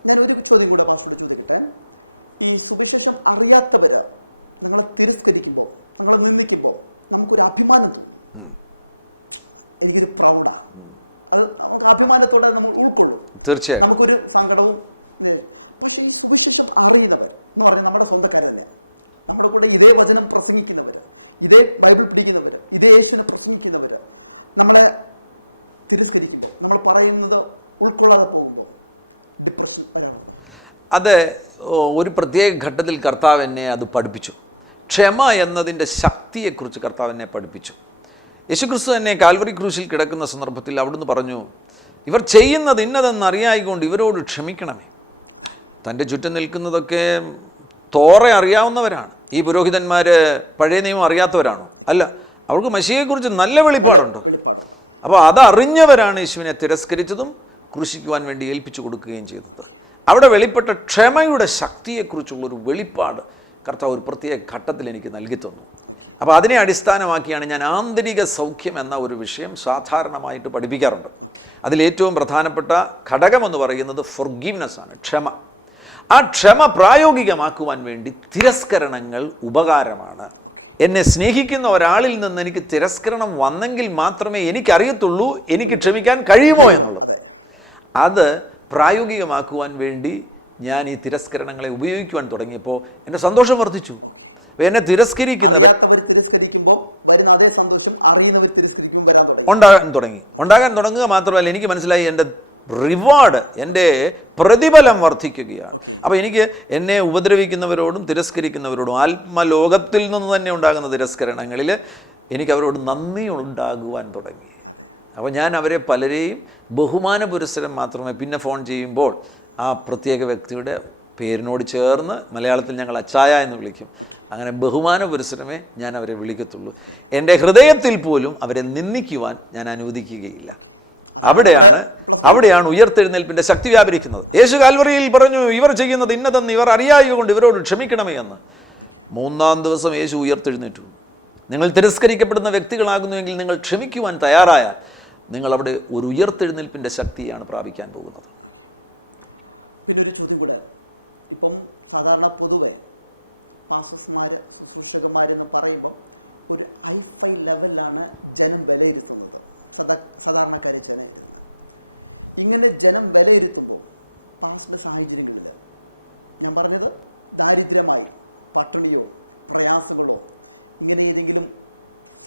തീർച്ചയായും നമ്മുടെ കൂടെ ഇതേ വചനം പ്രസംഗിക്കുന്നവർ, ഇതേ ബൈബിൾ പഠിക്കുന്നവർ, ഇതേ യേശുവിനെ പ്രസംഗിക്കുന്നവർ നമ്മളെ തിരസ്കരിക്കുമ്പോൾ, നമ്മൾ പറയുന്നത് ഉൾക്കൊള്ളാതെ പോകുമ്പോൾ ഡിപ്രഷൻ. അത് ഒരു പ്രത്യേക ഘട്ടത്തിൽ കർത്താവ് എന്നെ അത് പഠിപ്പിച്ചു. ക്ഷമ എന്നതിൻ്റെ ശക്തിയെക്കുറിച്ച് കർത്താവ് എന്നെ പഠിപ്പിച്ചു. യേശുക്രിസ്തു എന്നെ കാൽവറി ക്രൂശിൽ കിടക്കുന്ന സന്ദർഭത്തിൽ അവിടുന്ന് പറഞ്ഞു, ഇവർ ചെയ്യുന്നത് ഇന്നതെന്നറിയായിക്കൊണ്ട് ഇവരോട് ക്ഷമിക്കണമേ. തൻ്റെ ചുറ്റും നിൽക്കുന്നതൊക്കെ തോറെ അറിയാവുന്നവരാണ്. ഈ പുരോഹിതന്മാർ പഴയ നിയമം അറിയാത്തവരാണോ? അല്ല, അവർക്ക് മശിഹയെക്കുറിച്ച് നല്ല വെളിപ്പാടുണ്ടോ? അപ്പോൾ അതറിഞ്ഞവരാണ് യേശുവിനെ തിരസ്കരിച്ചതും ക്രൂശിക്കുവാൻ വേണ്ടി ഏൽപ്പിച്ചു കൊടുക്കുകയും ചെയ്തത്. അവിടെ വെളിപ്പെട്ട ക്ഷമയുടെ ശക്തിയെക്കുറിച്ചുള്ളൊരു വെളിപ്പാട് കർത്താവ് ഒരു പ്രത്യേക ഘട്ടത്തിൽ എനിക്ക് നൽകി തന്നു. അപ്പോൾ അതിനെ അടിസ്ഥാനമാക്കിയാണ് ഞാൻ ആന്തരിക സൗഖ്യം എന്ന ഒരു വിഷയം സാധാരണമായിട്ട് പഠിപ്പിക്കാറുണ്ട്. അതിലേറ്റവും പ്രധാനപ്പെട്ട ഘടകമെന്ന് പറയുന്നത് ഫൊർഗീവ്നെസ് ആണ്, ക്ഷമ. ആ ക്ഷമ പ്രായോഗികമാക്കുവാൻ വേണ്ടി തിരസ്കരണങ്ങൾ ഉപകാരമാണ്. എന്നെ സ്നേഹിക്കുന്ന ഒരാളിൽ നിന്ന് എനിക്ക് തിരസ്കരണം വന്നെങ്കിൽ മാത്രമേ എനിക്കറിയത്തുള്ളൂ എനിക്ക് ക്ഷമിക്കാൻ കഴിയുമോ എന്നുള്ളത്. അത് പ്രായോഗികമാക്കുവാൻ വേണ്ടി ഞാൻ ഈ തിരസ്കരണങ്ങളെ ഉപയോഗിക്കുവാൻ തുടങ്ങിയപ്പോൾ എൻ്റെ സന്തോഷം വർദ്ധിച്ചു. എന്നെ തിരസ്കരിക്കുന്നവർ ഉണ്ടാകാൻ തുടങ്ങുക മാത്രമല്ല, എനിക്ക് മനസ്സിലായി എൻ്റെ റിവാർഡ്, എൻ്റെ പ്രതിഫലം വർദ്ധിക്കുകയാണ്. അപ്പോൾ എനിക്ക് എന്നെ ഉപദ്രവിക്കുന്നവരോടും തിരസ്കരിക്കുന്നവരോടും ആത്മലോകത്തിൽ നിന്ന് തന്നെ ഉണ്ടാകുന്ന തിരസ്കരണങ്ങളിൽ എനിക്ക് അവരോട് നന്ദി ഉണ്ടാകുവാൻ തുടങ്ങി. അപ്പോൾ ഞാൻ അവരെ പലരെയും ബഹുമാന പുരസ്സരം മാത്രമേ പിന്നെ ഫോൺ ചെയ്യുമ്പോൾ ആ പ്രത്യേക വ്യക്തിയുടെ പേരിനോട് ചേർന്ന് മലയാളത്തിൽ ഞങ്ങൾ അച്ചായ എന്ന് വിളിക്കും. അങ്ങനെ ബഹുമാന പുരസ്സരമേ ഞാൻ അവരെ വിളിക്കത്തുള്ളൂ. എൻ്റെ ഹൃദയത്തിൽ പോലും അവരെ നിന്ദിക്കുവാൻ ഞാൻ അനുവദിക്കുകയില്ല. അവിടെയാണ് ഉയർത്തെഴുന്നേൽപ്പിൻ്റെ ശക്തി വ്യാപരിക്കുന്നത്. യേശു കാൽവറിയിൽ പറഞ്ഞു, ഇവർ ചെയ്യുന്നത് ഇന്നതെന്ന് ഇവർ അറിയായതുകൊണ്ട് ഇവരോട് ക്ഷമിക്കണമേ എന്ന്. 3-ാം ദിവസം യേശു ഉയർത്തെഴുന്നേറ്റു. നിങ്ങൾ തിരസ്കരിക്കപ്പെടുന്ന വ്യക്തികളാകുന്നുവെങ്കിൽ നിങ്ങൾ ക്ഷമിക്കുവാൻ തയ്യാറായാൽ നിങ്ങളവിടെ ഒരു ഉയർത്തെഴുന്നേൽപ്പിൻ്റെ ശക്തിയാണ് പ്രാപിക്കാൻ പോകുന്നത്. പിന്നെ ഒരു ചോദ്യം കൂടെ. ഇപ്പം സാധാരണ പൊതുവെ പാസ്റ്റർമാര് ശുശ്രൂഷകന്മാരെന്ന് പറയുമ്പോൾ ഒരു ഹൈഫൈ ലെവലിലാണ് ജനം വിലയിരുത്തുന്നത് സാധാരണക്കാരെ ജനം. ഇങ്ങനെ ജനം വിലയിരുത്തുമ്പോൾ പാസ്റ്ററുടെ സാഹചര്യങ്ങളില് ഞാൻ പറഞ്ഞത് ദാരിദ്ര്യമായി പട്ടിണിയോ പ്രയാസങ്ങളോ ഇങ്ങനെ ഏതെങ്കിലും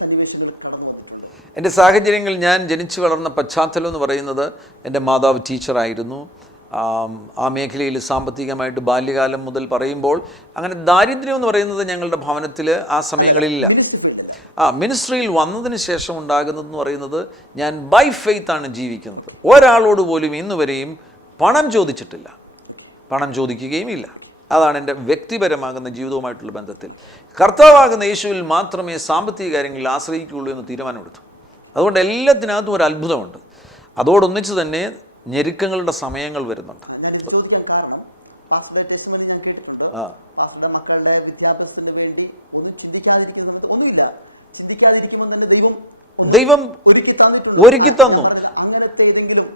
സന്നിവേശങ്ങൾ കടന്നു വന്നിട്ടുണ്ട്? എൻ്റെ സാഹചര്യങ്ങൾ, ഞാൻ ജനിച്ചു വളർന്ന പശ്ചാത്തലം എന്ന് പറയുന്നത്, എൻ്റെ മാതാവ് ടീച്ചറായിരുന്നു. ആ മേഖലയിൽ സാമ്പത്തികമായിട്ട് ബാല്യകാലം മുതൽ പറയുമ്പോൾ അങ്ങനെ ദാരിദ്ര്യം എന്ന് പറയുന്നത് ഞങ്ങളുടെ ഭവനത്തിൽ ആ സമയങ്ങളിലില്ല. മിനിസ്ട്രിയിൽ വന്നതിന് ശേഷം ഉണ്ടാകുന്നതെന്ന് പറയുന്നത്, ഞാൻ ബൈ ഫെയ്ത്ത് ആണ് ജീവിക്കുന്നത്. ഒരാളോട് പോലും ഇന്ന് വരെയും പണം ചോദിച്ചിട്ടില്ല, പണം ചോദിക്കുകയും ഇല്ല. അതാണ് എൻ്റെ വ്യക്തിപരമാകുന്ന ജീവിതവുമായിട്ടുള്ള ബന്ധത്തിൽ. കർത്താവാകുന്ന യേശുവിൽ മാത്രമേ സാമ്പത്തിക കാര്യങ്ങളിൽ ആശ്രയിക്കുകയുള്ളൂ എന്ന് തീരുമാനമെടുത്തു. അതുകൊണ്ട് എല്ലാത്തിനകത്തും ഒരു അത്ഭുതമുണ്ട്. അതോടൊന്നിച്ച് തന്നെ ഞെരുക്കങ്ങളുടെ സമയങ്ങൾ വരുന്നുണ്ട്. മക്കളുടെ വിദ്യാഭ്യാസത്തിന് വേണ്ടി ഒന്നും ചിന്തിക്കാതിരിക്കുന്നത് ഒന്നുമില്ല, ചിന്തിക്കാതിരിക്കുമെന്നല്ല ദൈവം ഒരുക്കി തന്നു. അങ്ങനത്തെ ഏതെങ്കിലും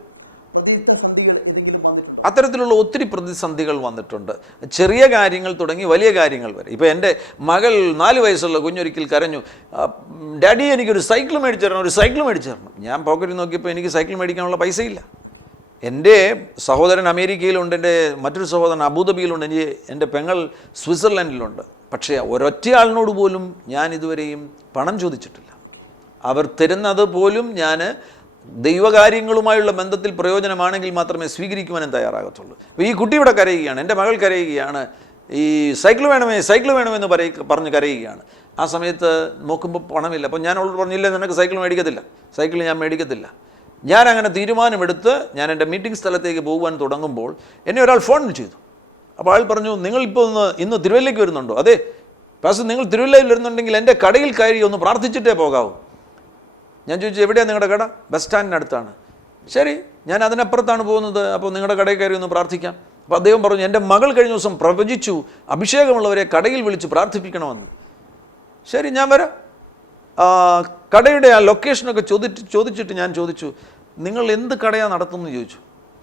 അത്തരത്തിലുള്ള ഒത്തിരി പ്രതിസന്ധികൾ വന്നിട്ടുണ്ട്. ചെറിയ കാര്യങ്ങൾ തുടങ്ങി വലിയ കാര്യങ്ങൾ വരെ. ഇപ്പോൾ എൻ്റെ മകൾ 4 വയസ്സുള്ള കുഞ്ഞൊരിക്കൽ കരഞ്ഞു, ഡാഡി എനിക്കൊരു സൈക്കിൾ മേടിച്ചു തരണം, ഒരു സൈക്കിൾ മേടിച്ചു തരണം. ഞാൻ പോക്കറ്റിൽ നോക്കിയപ്പോൾ എനിക്ക് സൈക്കിൾ മേടിക്കാനുള്ള പൈസയില്ല. എൻ്റെ സഹോദരൻ അമേരിക്കയിലുണ്ട്, എൻ്റെ മറ്റൊരു സഹോദരൻ അബുദാബിയിലുണ്ട്, എൻ്റെ പെങ്ങൾ സ്വിറ്റ്സർലൻഡിലുണ്ട്. പക്ഷേ ഒരൊറ്റ ആളിനോട് പോലും ഞാൻ ഇതുവരെയും പണം ചോദിച്ചിട്ടില്ല. അവർ തരുന്നത് പോലും ഞാൻ ദൈവകാര്യങ്ങളുമായുള്ള ബന്ധത്തിൽ പ്രയോജനമാണെങ്കിൽ മാത്രമേ സ്വീകരിക്കുവാനും തയ്യാറാകത്തുള്ളൂ. അപ്പോൾ ഈ കുട്ടി ഇവിടെ കരയുകയാണ്, എൻ്റെ മകൾ കരയുകയാണ്, ഈ സൈക്കിൾ വേണമേ സൈക്കിൾ വേണമെന്ന് പറഞ്ഞ് കരയുകയാണ്. ആ സമയത്ത് നോക്കുമ്പോൾ പണമില്ല. അപ്പോൾ ഞാൻ അവളോട് പറഞ്ഞില്ല, നിനക്ക് സൈക്കിൾ മേടിക്കത്തില്ല, സൈക്കിൾ ഞാൻ മേടിക്കത്തില്ല. ഞാൻ അങ്ങനെ തീരുമാനമെടുത്ത് ഞാൻ എൻ്റെ മീറ്റിംഗ് സ്ഥലത്തേക്ക് പോകുവാൻ തുടങ്ങുമ്പോൾ എന്നെ ഒരാൾ ഫോൺ ചെയ്തു. അപ്പോൾ അയാൾ പറഞ്ഞു, നിങ്ങളിപ്പോൾ ഇന്ന് തിരുവല്ലയ്ക്ക് വരുന്നുണ്ടോ? അതെ പാസ്റ്റർ, നിങ്ങൾ തിരുവല്ലയിൽ വരുന്നുണ്ടെങ്കിൽ എൻ്റെ കടയിൽ കയറി ഒന്ന് പ്രാർത്ഥിച്ചിട്ടേ പോകാവൂ. ഞാൻ ചോദിച്ചു, എവിടെയാണ് നിങ്ങളുടെ കട? ബസ് സ്റ്റാൻഡിനടുത്താണ്. ശരി, ഞാൻ അതിനപ്പുറത്താണ് പോകുന്നത്, അപ്പോൾ നിങ്ങളുടെ കടയിൽ കയറി ഒന്ന് പ്രാർത്ഥിക്കാം. അപ്പോൾ അദ്ദേഹം പറഞ്ഞു, എൻ്റെ മകൾ കഴിഞ്ഞ ദിവസം പ്രവചിച്ചു അഭിഷേകമുള്ളവരെ കടയിൽ വിളിച്ച് പ്രാർത്ഥിപ്പിക്കണമെന്ന്. ശരി, ഞാൻ വരാം. കടയുടെ ആ ലൊക്കേഷനൊക്കെ ചോദിച്ചിട്ട് ഞാൻ ചോദിച്ചു, നിങ്ങൾ എന്ത് കടയാണ് നടത്തുന്നത് ചോദിച്ചു.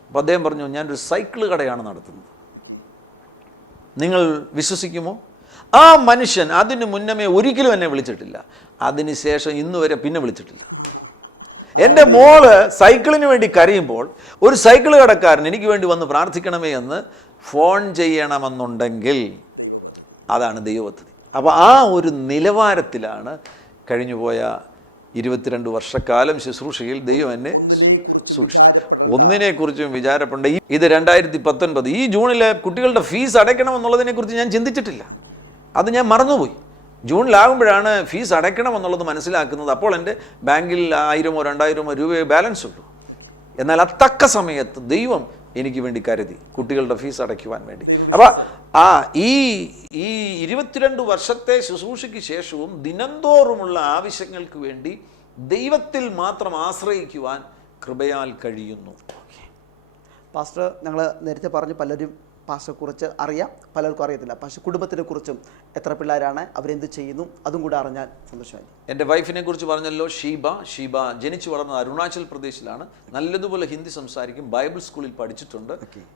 അപ്പോൾ അദ്ദേഹം പറഞ്ഞു, ഞാനൊരു സൈക്കിൾ കടയാണ് നടത്തുന്നത്. നിങ്ങൾ വിശ്വസിക്കുമോ? ആ മനുഷ്യൻ അതിന് മുന്നമേ ഒരിക്കലും എന്നെ വിളിച്ചിട്ടില്ല, അതിനുശേഷം ഇന്ന് വരെ പിന്നെ വിളിച്ചിട്ടില്ല. എൻ്റെ മോള് സൈക്കിളിന് വേണ്ടി കരയുമ്പോൾ ഒരു സൈക്കിൾ കടക്കാരൻ എനിക്ക് വേണ്ടി വന്ന് പ്രാർത്ഥിക്കണമേ എന്ന് ഫോൺ ചെയ്യണമെന്നുണ്ടെങ്കിൽ അതാണ് ദൈവപദ്ധതി. അപ്പോൾ ആ ഒരു നിലവാരത്തിലാണ് കഴിഞ്ഞുപോയ 22 വർഷക്കാലം ശുശ്രൂഷയിൽ ദൈവം എന്നെ സൂക്ഷിച്ചു. ഒന്നിനെക്കുറിച്ചും വിചാരപ്പെടേണ്ട. ഇത് 2019 ഈ ജൂണിൽ കുട്ടികളുടെ ഫീസ് അടയ്ക്കണമെന്നുള്ളതിനെക്കുറിച്ച് ഞാൻ ചിന്തിച്ചിട്ടില്ല. അത് ഞാൻ മറന്നുപോയി. ജൂണിലാകുമ്പോഴാണ് ഫീസ് അടയ്ക്കണമെന്നുള്ളത് മനസ്സിലാക്കുന്നത്. അപ്പോൾ എൻ്റെ ബാങ്കിൽ 1000-ഓ 2000-ഓ രൂപയോ ബാലൻസ് ഉള്ളൂ. എന്നാൽ അത്തക്ക സമയത്ത് ദൈവം എനിക്ക് വേണ്ടി കരുതി, കുട്ടികളുടെ ഫീസ് അടയ്ക്കുവാൻ വേണ്ടി. അപ്പോൾ ഈ 22 വർഷത്തെ ശുശ്രൂഷയ്ക്ക് ശേഷവും ദിനംതോറുമുള്ള ആവശ്യങ്ങൾക്ക് വേണ്ടി ദൈവത്തിൽ മാത്രം ആശ്രയിക്കുവാൻ കൃപയാൽ കഴിയുന്നു. പാസ്റ്റർ, ഞങ്ങൾ നേരത്തെ പറഞ്ഞു പലരും പാസ്റ്ററെ കുറിച്ച് അറിയാം, പലർക്കും അറിയത്തില്ല. പക്ഷേ കുടുംബത്തിനെ കുറിച്ചും എത്ര പിള്ളേരാണ്, അവരെന്ത് ചെയ്യുന്നു, അതും കൂടെ അറിഞ്ഞാൽ സന്തോഷമായി. എൻ്റെ വൈഫിനെ കുറിച്ച് പറഞ്ഞല്ലോ, ഷീബ ജനിച്ചു വളർന്നത് അരുണാചൽ പ്രദേശിലാണ്. നല്ലതുപോലെ ഹിന്ദി സംസാരിക്കും, ബൈബിൾ സ്കൂളിൽ പഠിച്ചിട്ടുണ്ട്,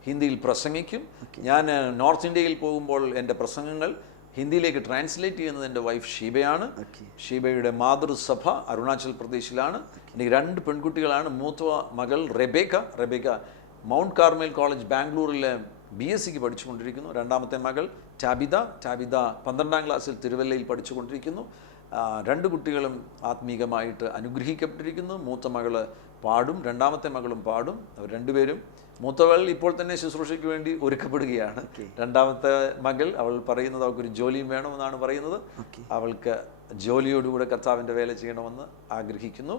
ഹിന്ദിയിൽ പ്രസംഗിക്കും. ഞാൻ നോർത്ത് ഇന്ത്യയിൽ പോകുമ്പോൾ എൻ്റെ പ്രസംഗങ്ങൾ ഹിന്ദിയിലേക്ക് ട്രാൻസ്ലേറ്റ് ചെയ്യുന്നത് എൻ്റെ വൈഫ് ഷീബയാണ്. ഷീബയുടെ മാതൃസഭ അരുണാചൽ പ്രദേശിലാണ്. എനിക്ക് 2 പെൺകുട്ടികളാണ്. മൂത്ത മകൾ റെബേക്ക മൗണ്ട് കാർമൽ കോളേജ് ബാംഗ്ലൂരിലെ BSc പഠിച്ചുകൊണ്ടിരിക്കുന്നു. രണ്ടാമത്തെ മകൾ ടാബിത 12ാം ക്ലാസ്സിൽ തിരുവല്ലയിൽ പഠിച്ചുകൊണ്ടിരിക്കുന്നു. 2 കുട്ടികളും ആത്മീകമായിട്ട് അനുഗ്രഹിക്കപ്പെട്ടിരിക്കുന്നു. മൂത്ത മകൾ പാടും, രണ്ടാമത്തെ മകളും പാടും. അവർ 2 പേരും, മൂത്തവൾ ഇപ്പോൾ തന്നെ ശുശ്രൂഷയ്ക്ക് വേണ്ടി ഒരുക്കപ്പെടുകയാണ്. രണ്ടാമത്തെ മകൾ, അവൾ പറയുന്നത് അവൾക്കൊരു ജോലിയും വേണമെന്നാണ് പറയുന്നത്. അവൾക്ക് ജോലിയോടുകൂടെ കർത്താവിൻ്റെ വേല ചെയ്യണമെന്ന് ആഗ്രഹിക്കുന്നു.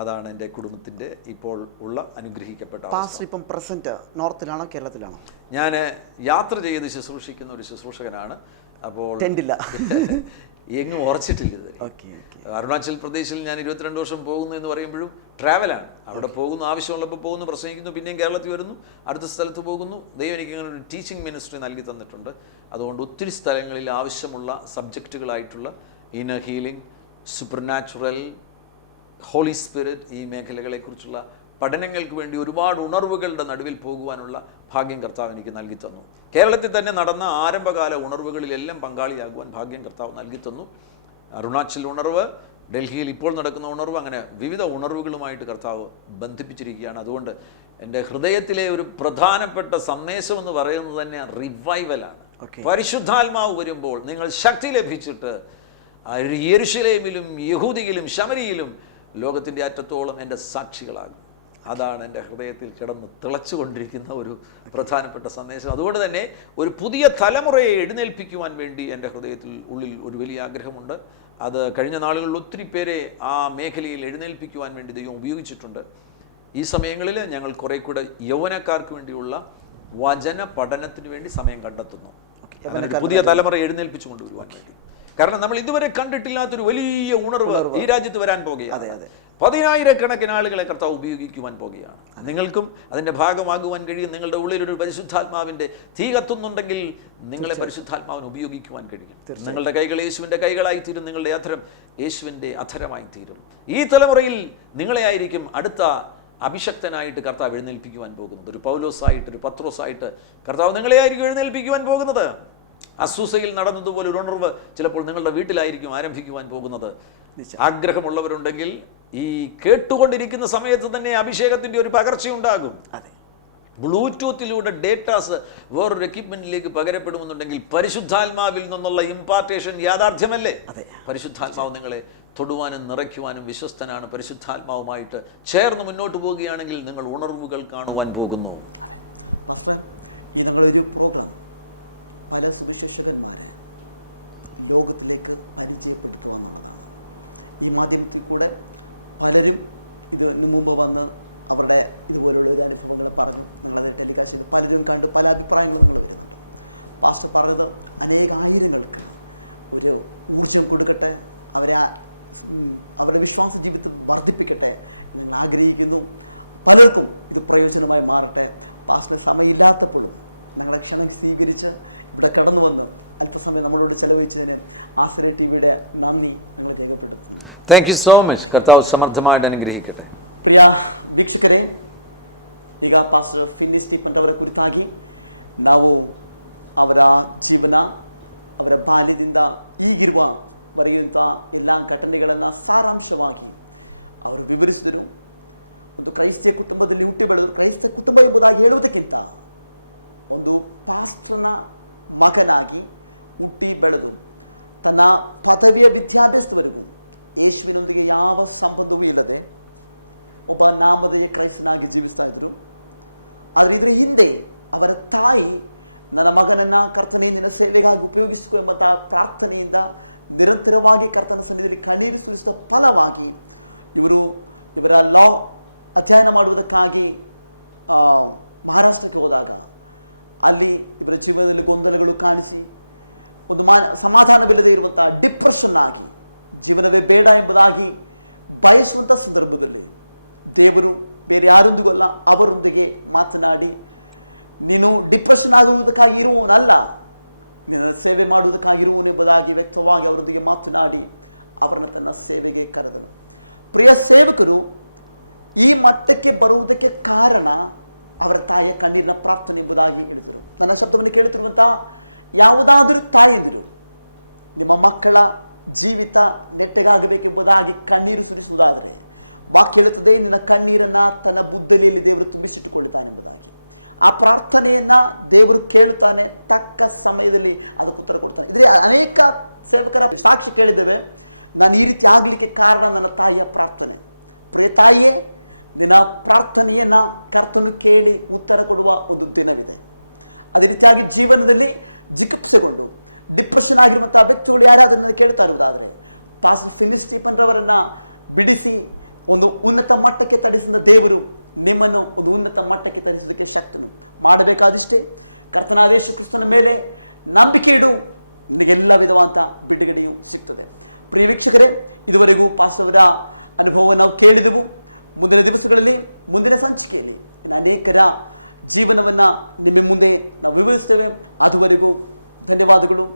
അതാണ് എൻ്റെ കുടുംബത്തിൻ്റെ ഇപ്പോൾ ഉള്ള അനുഗ്രഹിക്കപ്പെട്ട. പാസ്റ്റർ ഇപ്പം പ്രസന്റ് നോർത്തിലാണോ കേരളത്തിലാണോ? ഞാൻ യാത്ര ചെയ്ത് ശുശ്രൂഷിക്കുന്ന ഒരു ശുശ്രൂഷകനാണ്. അപ്പോൾ ടെൻറ്റില്ല, എങ്ങും ഉറച്ചിട്ടില്ല ഇത്. അരുണാചൽ പ്രദേശിൽ ഞാൻ 22 വർഷം പോകുന്നു എന്ന് പറയുമ്പോഴും ട്രാവലാണ്. അവിടെ പോകുന്നു, ആവശ്യമുള്ളപ്പോൾ പോകുന്നു, പ്രസംഗിക്കുന്നു, പിന്നെയും കേരളത്തിൽ വരുന്നു, അടുത്ത സ്ഥലത്ത് പോകുന്നു. ദൈവം എനിക്ക് അങ്ങനെ ഒരു ടീച്ചിങ് മിനിസ്ട്രി നൽകി തന്നിട്ടുണ്ട്. അതുകൊണ്ട് ഒത്തിരി സ്ഥലങ്ങളിൽ ആവശ്യമുള്ള സബ്ജക്റ്റുകളായിട്ടുള്ള inner healing, supernatural, holy spirit ഈ മേഖലകളെക്കുറിച്ചുള്ള പഠനങ്ങൾക്ക് വേണ്ടി ഒരുപാട് ഉണർവുകളുടെ നടുവിൽ പോകുവാനുള്ള ഭാഗ്യം കർത്താവ് എനിക്ക് നൽകി തന്നു. കേരളത്തിൽ തന്നെ നടന്ന ആരംഭകാല ഉണർവുകളിലെല്ലാം പങ്കാളിയാകുവാൻ ഭാഗ്യം കർത്താവ് നൽകി തന്നു. അരുണാചൽ ഉണർവ്, ഡൽഹിയിൽ ഇപ്പോൾ നടക്കുന്ന ഉണർവ്, അങ്ങനെ വിവിധ ഉണർവുകളുമായിട്ട് കർത്താവ് ബന്ധിപ്പിച്ചിരിക്കുകയാണ്. അതുകൊണ്ട് എൻ്റെ ഹൃദയത്തിലെ ഒരു പ്രധാനപ്പെട്ട സന്ദേശം എന്ന് പറയുന്നത് തന്നെ റിവൈവലാണ്. പരിശുദ്ധാത്മാവ് വരുമ്പോൾ നിങ്ങൾ ശക്തി ലഭിച്ചിട്ട് യെരുശലേമിലും യഹൂദിയിലും ശമരിയിലും ലോകത്തിൻ്റെ അറ്റത്തോളം എൻ്റെ സാക്ഷികളാകും. അതാണ് എൻ്റെ ഹൃദയത്തിൽ കിടന്ന് തിളച്ചുകൊണ്ടിരിക്കുന്ന ഒരു പ്രധാനപ്പെട്ട സന്ദേശം. അതുകൊണ്ട് തന്നെ ഒരു പുതിയ തലമുറയെ എഴുന്നേൽപ്പിക്കുവാൻ വേണ്ടി എൻ്റെ ഹൃദയത്തിൽ ഉള്ളിൽ ഒരു വലിയ ആഗ്രഹമുണ്ട്. അത് കഴിഞ്ഞ നാളുകളിൽ ഒത്തിരി പേരെ ആ മേഖലയിൽ എഴുന്നേൽപ്പിക്കുവാൻ വേണ്ടി ദൈവം ഉപയോഗിച്ചിട്ടുണ്ട്. ഈ സമയങ്ങളിൽ ഞങ്ങൾ കുറേ കൂടെ യൗവനക്കാർക്ക് വേണ്ടിയുള്ള വചന പഠനത്തിന് വേണ്ടി സമയം കണ്ടെത്തുന്നു. പുതിയ തലമുറ എഴുന്നേൽപ്പിച്ചു കൊണ്ടുവരുവാൻ വേണ്ടി. കാരണം നമ്മൾ ഇതുവരെ കണ്ടിട്ടില്ലാത്തൊരു വലിയ ഉണർവ് ഈ രാജ്യത്ത് വരാൻ പോകുകയാണ്. 10,000-കണക്കിന് ആളുകളെ കർത്താവ് ഉപയോഗിക്കുവാൻ പോകുകയാണ്. നിങ്ങൾക്കും അതിൻ്റെ ഭാഗമാകുവാൻ കഴിയും. നിങ്ങളുടെ ഉള്ളിലൊരു പരിശുദ്ധാത്മാവിൻ്റെ തീ കത്തുന്നുണ്ടെങ്കിൽ നിങ്ങളെ പരിശുദ്ധാത്മാവിന് ഉപയോഗിക്കുവാൻ കഴിയും. നിങ്ങളുടെ കൈകൾ യേശുവിൻ്റെ കൈകളായി തീരും, നിങ്ങളുടെ അധരം യേശുവിൻ്റെ അധരമായി തീരും. ഈ തലമുറയിൽ നിങ്ങളെ ആയിരിക്കും അടുത്ത അഭിഷക്തനായിട്ട് കർത്താവ് എഴുന്നേൽപ്പിക്കുവാൻ പോകുന്നത്. ഒരു പൗലോസായിട്ട്, ഒരു പത്രോസായിട്ട് കർത്താവ് നിങ്ങളെ ആയിരിക്കും എഴുന്നേൽപ്പിക്കുവാൻ പോകുന്നത്. അസൂസയിൽ നടന്നതുപോലെ ഒരു ഉണർവ് ചിലപ്പോൾ നിങ്ങളുടെ വീട്ടിലായിരിക്കും ആരംഭിക്കുവാൻ പോകുന്നത്. ആഗ്രഹമുള്ളവരുണ്ടെങ്കിൽ ഈ കേട്ടുകൊണ്ടിരിക്കുന്ന സമയത്ത് തന്നെ അഭിഷേകത്തിൻ്റെ ഒരു പകർച്ചയുണ്ടാകും. അതെ, ബ്ലൂടൂത്തിലൂടെ ഡേറ്റാസ് വേറൊരു എക്യുപ്മെന്റിലേക്ക് പകരപ്പെടുമെന്നുണ്ടെങ്കിൽ പരിശുദ്ധാത്മാവിൽ നിന്നുള്ള ഇമ്പാർട്ടേഷൻ യാഥാർത്ഥ്യമല്ലേ? അതെ, പരിശുദ്ധാത്മാവ് നിങ്ങളെ തൊടുവാനും നിറയ്ക്കുവാനും വിശ്വസ്തനാണ്. പരിശുദ്ധാത്മാവുമായിട്ട് ചേർന്ന് മുന്നോട്ട് പോവുകയാണെങ്കിൽ നിങ്ങൾ ഉണർവുകൾ കാണുവാൻ പോകുന്നു. പല സുവിശേഷകന്മാരെ ലോകത്തിലേക്ക് പരിചയപ്പെടുത്തുവാൻ ഈ മാധ്യമത്തിൽ കൂടെ പലരും ഇതിന് മുമ്പ് വന്ന് അവരുടെ ഇതുപോലുള്ള പലരും കണ്ട് പല അഭിപ്രായങ്ങളുണ്ട്. പറയുന്നത് അനേകായിരങ്ങൾക്ക് ഒരു ഊർജം കൊടുക്കട്ടെ, അവരുടെ വിശ്വാസ ജീവിതം വർദ്ധിപ്പിക്കട്ടെ എന്ന് ആഗ്രഹിക്കുന്നു. പലർക്കും ഇത് പ്രയോജനമായി മാറട്ടെ. സമയമില്ലാത്തപ്പോൾ ഞങ്ങളെ ക്ഷണം സ്വീകരിച്ച് ഇവിടെ കടന്നു വന്ന് അല്പസമയം നമ്മളോട് ചെലവഴിച്ചതിന് ആശ്രയ ടിവിയുടെ നന്ദി നമ്മൾ ചെയ്യുന്നു. Thank you so much. കർത്താവ് സമർത്ഥമായിട്ട് അനുഗ്രഹിക്കട്ടെ. ಪ್ರಿಯ ವೀಕ್ಷಕರೇ, ಈಗ ಪಾಸ್ಟರ್ ಟಿವಿ ಪಂಡವರ ಕುರಿತಾಗಿ ನಾವು ಅವರ ಜೀವನ, ಅವರ ಬಾಲ್ಯದಿಂದ ಈಗಿರುವ ಪರಿಗಿರುವ ಎಲ್ಲ ಘಟನೆಗಳನ್ನ ಸಾರಾಂಶವಾಗಿ ಅವರು ವಿವರಿಸಿದರು. ಒಂದು ಕ್ರೈಸ್ತ ಕುಟುಂಬದ ವ್ಯಕ್ತಿಗಳು ಕ್ರೈಸ್ತ ಕುಟುಂಬದವರಾಗಿ ಹೇಳುವುದಕ್ಕಿಂತ ಒಂದು ಪಾಸ್ಟರ್ನ ಮಗನಾಗಿ ಹುಟ್ಟಿ ಬೆಳೆದು ತನ್ನ ಪದವಿಯ ವಿದ್ಯಾಭ್ಯಾಸದಲ್ಲಿ ಯೇಸುವಿನೊಂದಿಗೆ ಯಾವ ಸಂಬಂಧವೂ ಇಲ್ಲದೆ ಒಬ್ಬ ನಾಮಧೇಯ ಕ್ರೈಸ್ತನಾಗಿ ಜೀವಿಸ್ತಾ ಇದ್ರು. ಅದರಿಂದ ಹಿಂದೆ ಅವರ ತಾಯಿ ನನ್ನ ಮಗನನ್ನ ಕರ್ತನ ಸೇವೆಗಾಗಿ ಉಪಯೋಗಿಸಿತು ಎಂಬ ಪ್ರಾರ್ಥನೆಯಿಂದ ನಿರಂತರವಾಗಿ ಕರ್ತನ ಸನ್ನಿಧಿಯಲ್ಲಿ ಕಣ್ಣೀರು ಸುರಿಸಿದ ಫಲವಾಗಿ ಇವರ ಲಾ ಅಧ್ಯಯನ ಮಾಡುವುದಕ್ಕಾಗಿ ಮಹಾರಾಷ್ಟ್ರಕ್ಕೆ ಹೋದಾಗ ಅಲ್ಲಿ ಇವರ ಜೀವನದಲ್ಲಿ ಗೊಂದಲಗಳು ಕಾಣಿಸಿ ಒಂದು ಸಮಾಧಾನವಿಲ್ಲದೆ ಇರುವಂತಹ ಡಿಪ್ರೆಷನ್ ಆಗಿ ಜೀವನವೇ ಬೇಡ ಎಂಬುದಾಗಿ ಬಯಸುವ ಸಂದರ್ಭದಲ್ಲಿ ದೇವರು ಬೇರೆ ಯಾರಿಗೂ ಅಲ್ಲ ಅವರೊಂದಿಗೆ ಮಾತನಾಡಿ, ನೀನು ಡಿಪ್ರೆಷನ್ ಆಗುವುದಕ್ಕಾಗಿ ಇರುವುದಲ್ಲ, ನಿನ್ನ ಸೇವೆ ಮಾಡುವುದಕ್ಕಾಗಿರುವುದು ಎಂಬುದಾಗಿ ವ್ಯಕ್ತವಾಗಿ ಅವರೊಂದಿಗೆ ಮಾತನಾಡಿ ಅವರನ್ನು ತನ್ನ ಸೇವೆಗೆ ಕರೆದರು. ಪ್ರಿಯ ಸೇವಕರು, ಈ ಮಟ್ಟಕ್ಕೆ ಬರುವುದಕ್ಕೆ ಕಾರಣ ಅವರ ತಾಯಿಯ ಕಣ್ಣಿನ ಪ್ರಾರ್ಥನೆ ಎಂಬುದಾಗಿ ನನ್ನ ಶತ್ರುವಿಗೆ ಹೇಳ್ತಿರುವಂತಹ ಯಾವುದಾದ್ರೂ ತಾಯಿಗಳು ನಿಮ್ಮ ಮಕ್ಕಳ ಜೀವಿತ ನೆಟ್ಟಗಾಗಬೇಕೆಂಬುದಾಗಿ ಕಣ್ಣೀರು ಸುರಿಸುವುದಾದರೆ ವಾಕ್ಯವಿರುತ್ತದೆ, ನಿನ್ನ ಕಣ್ಣೀರನ್ನ ತನ್ನ ಬುದ್ಧಿಯಲ್ಲಿ ದೇವರು ತುಂಬಿಸಿಟ್ಟುಕೊಳ್ತಾನೆ. ಆ ಪ್ರಾರ್ಥನೆಯನ್ನ ದೇವರು ಕೇಳುತ್ತಾನೆ, ತಕ್ಕ ಸಮಯದಲ್ಲಿ ಅದು ಉತ್ತರ ಕೊಡ್ತಾನೆ. ಅನೇಕ ಸಾಕ್ಷಿ ಕೇಳಿದ್ದೇವೆ, ನಾನು ಈ ರೀತಿ ಆಗಲಿಕ್ಕೆ ಕಾರಣ ನನ್ನ ತಾಯಿಯ ಪ್ರಾರ್ಥನೆ. ತಾಯಿಯೇ ನಿನ್ನ ಪ್ರಾರ್ಥನೆಯನ್ನ ಕರ್ತನು ಕೇಳಿ ಉತ್ತರ ಕೊಡುವ ಒಂದು ದಿನವಿದೆ. ಅದೇ ರೀತಿಯಾಗಿ ಜೀವನದಲ್ಲಿ ಚಿಕಿತ್ಸೆಗೊಂಡು ಡಿಪ್ರೆಷನ್ ಆಗಿರುವಂತಹ ವ್ಯಕ್ತಿಗಳು ಯಾರಾದ್ರೂ ಕೇಳ್ತಾ ಇದ್ದಾರೆ, ಅವರನ್ನ ಬಿಡಿಸಿ ಒಂದು ಉನ್ನತ ಮಟ್ಟಕ್ಕೆ ತರಿಸಿದ ದೇವರು ನಿಮ್ಮನ್ನು ಒಂದು ಉನ್ನತ ಮಟ್ಟಕ್ಕೆ ತರಿಸಲಿಕ್ಕೆ ಶಕ್ತಿ ಮಾಡಬೇಕಾದಷ್ಟೇ. ಕರ್ತನಾದ ಯೇಸು ಕ್ರಿಸ್ತನ ಮೇಲೆ ನಂಬಿಕೆ ಇಡು, ನಿಮಗೆಲ್ಲ ವಿಧವಾದ ಬಿಡುಗಡೆಯು ಸಿಗ್ತದೆ. ಪ್ರಿಯ ವೀಕ್ಷಕರೇ, ಇದುವರೆಗೂ ಪಾಸ್ಟರ್ ಅನುಭವವನ್ನು ನಾವು ಕೇಳಿದೆವು. ಮುಂದಿನ ದಿವಸಗಳಲ್ಲಿ ಮುಂದಿನ ಸಂಚಿಕೆಯಲ್ಲಿ ಅನೇಕರ ಜೀವನವನ್ನ ನಿಮ್ಮ ಮುಂದೆ ನಾವು ವಿವರಿಸ್ತೇವೆ. ಅದುವರೆಗೂ ಧನ್ಯವಾದಗಳು.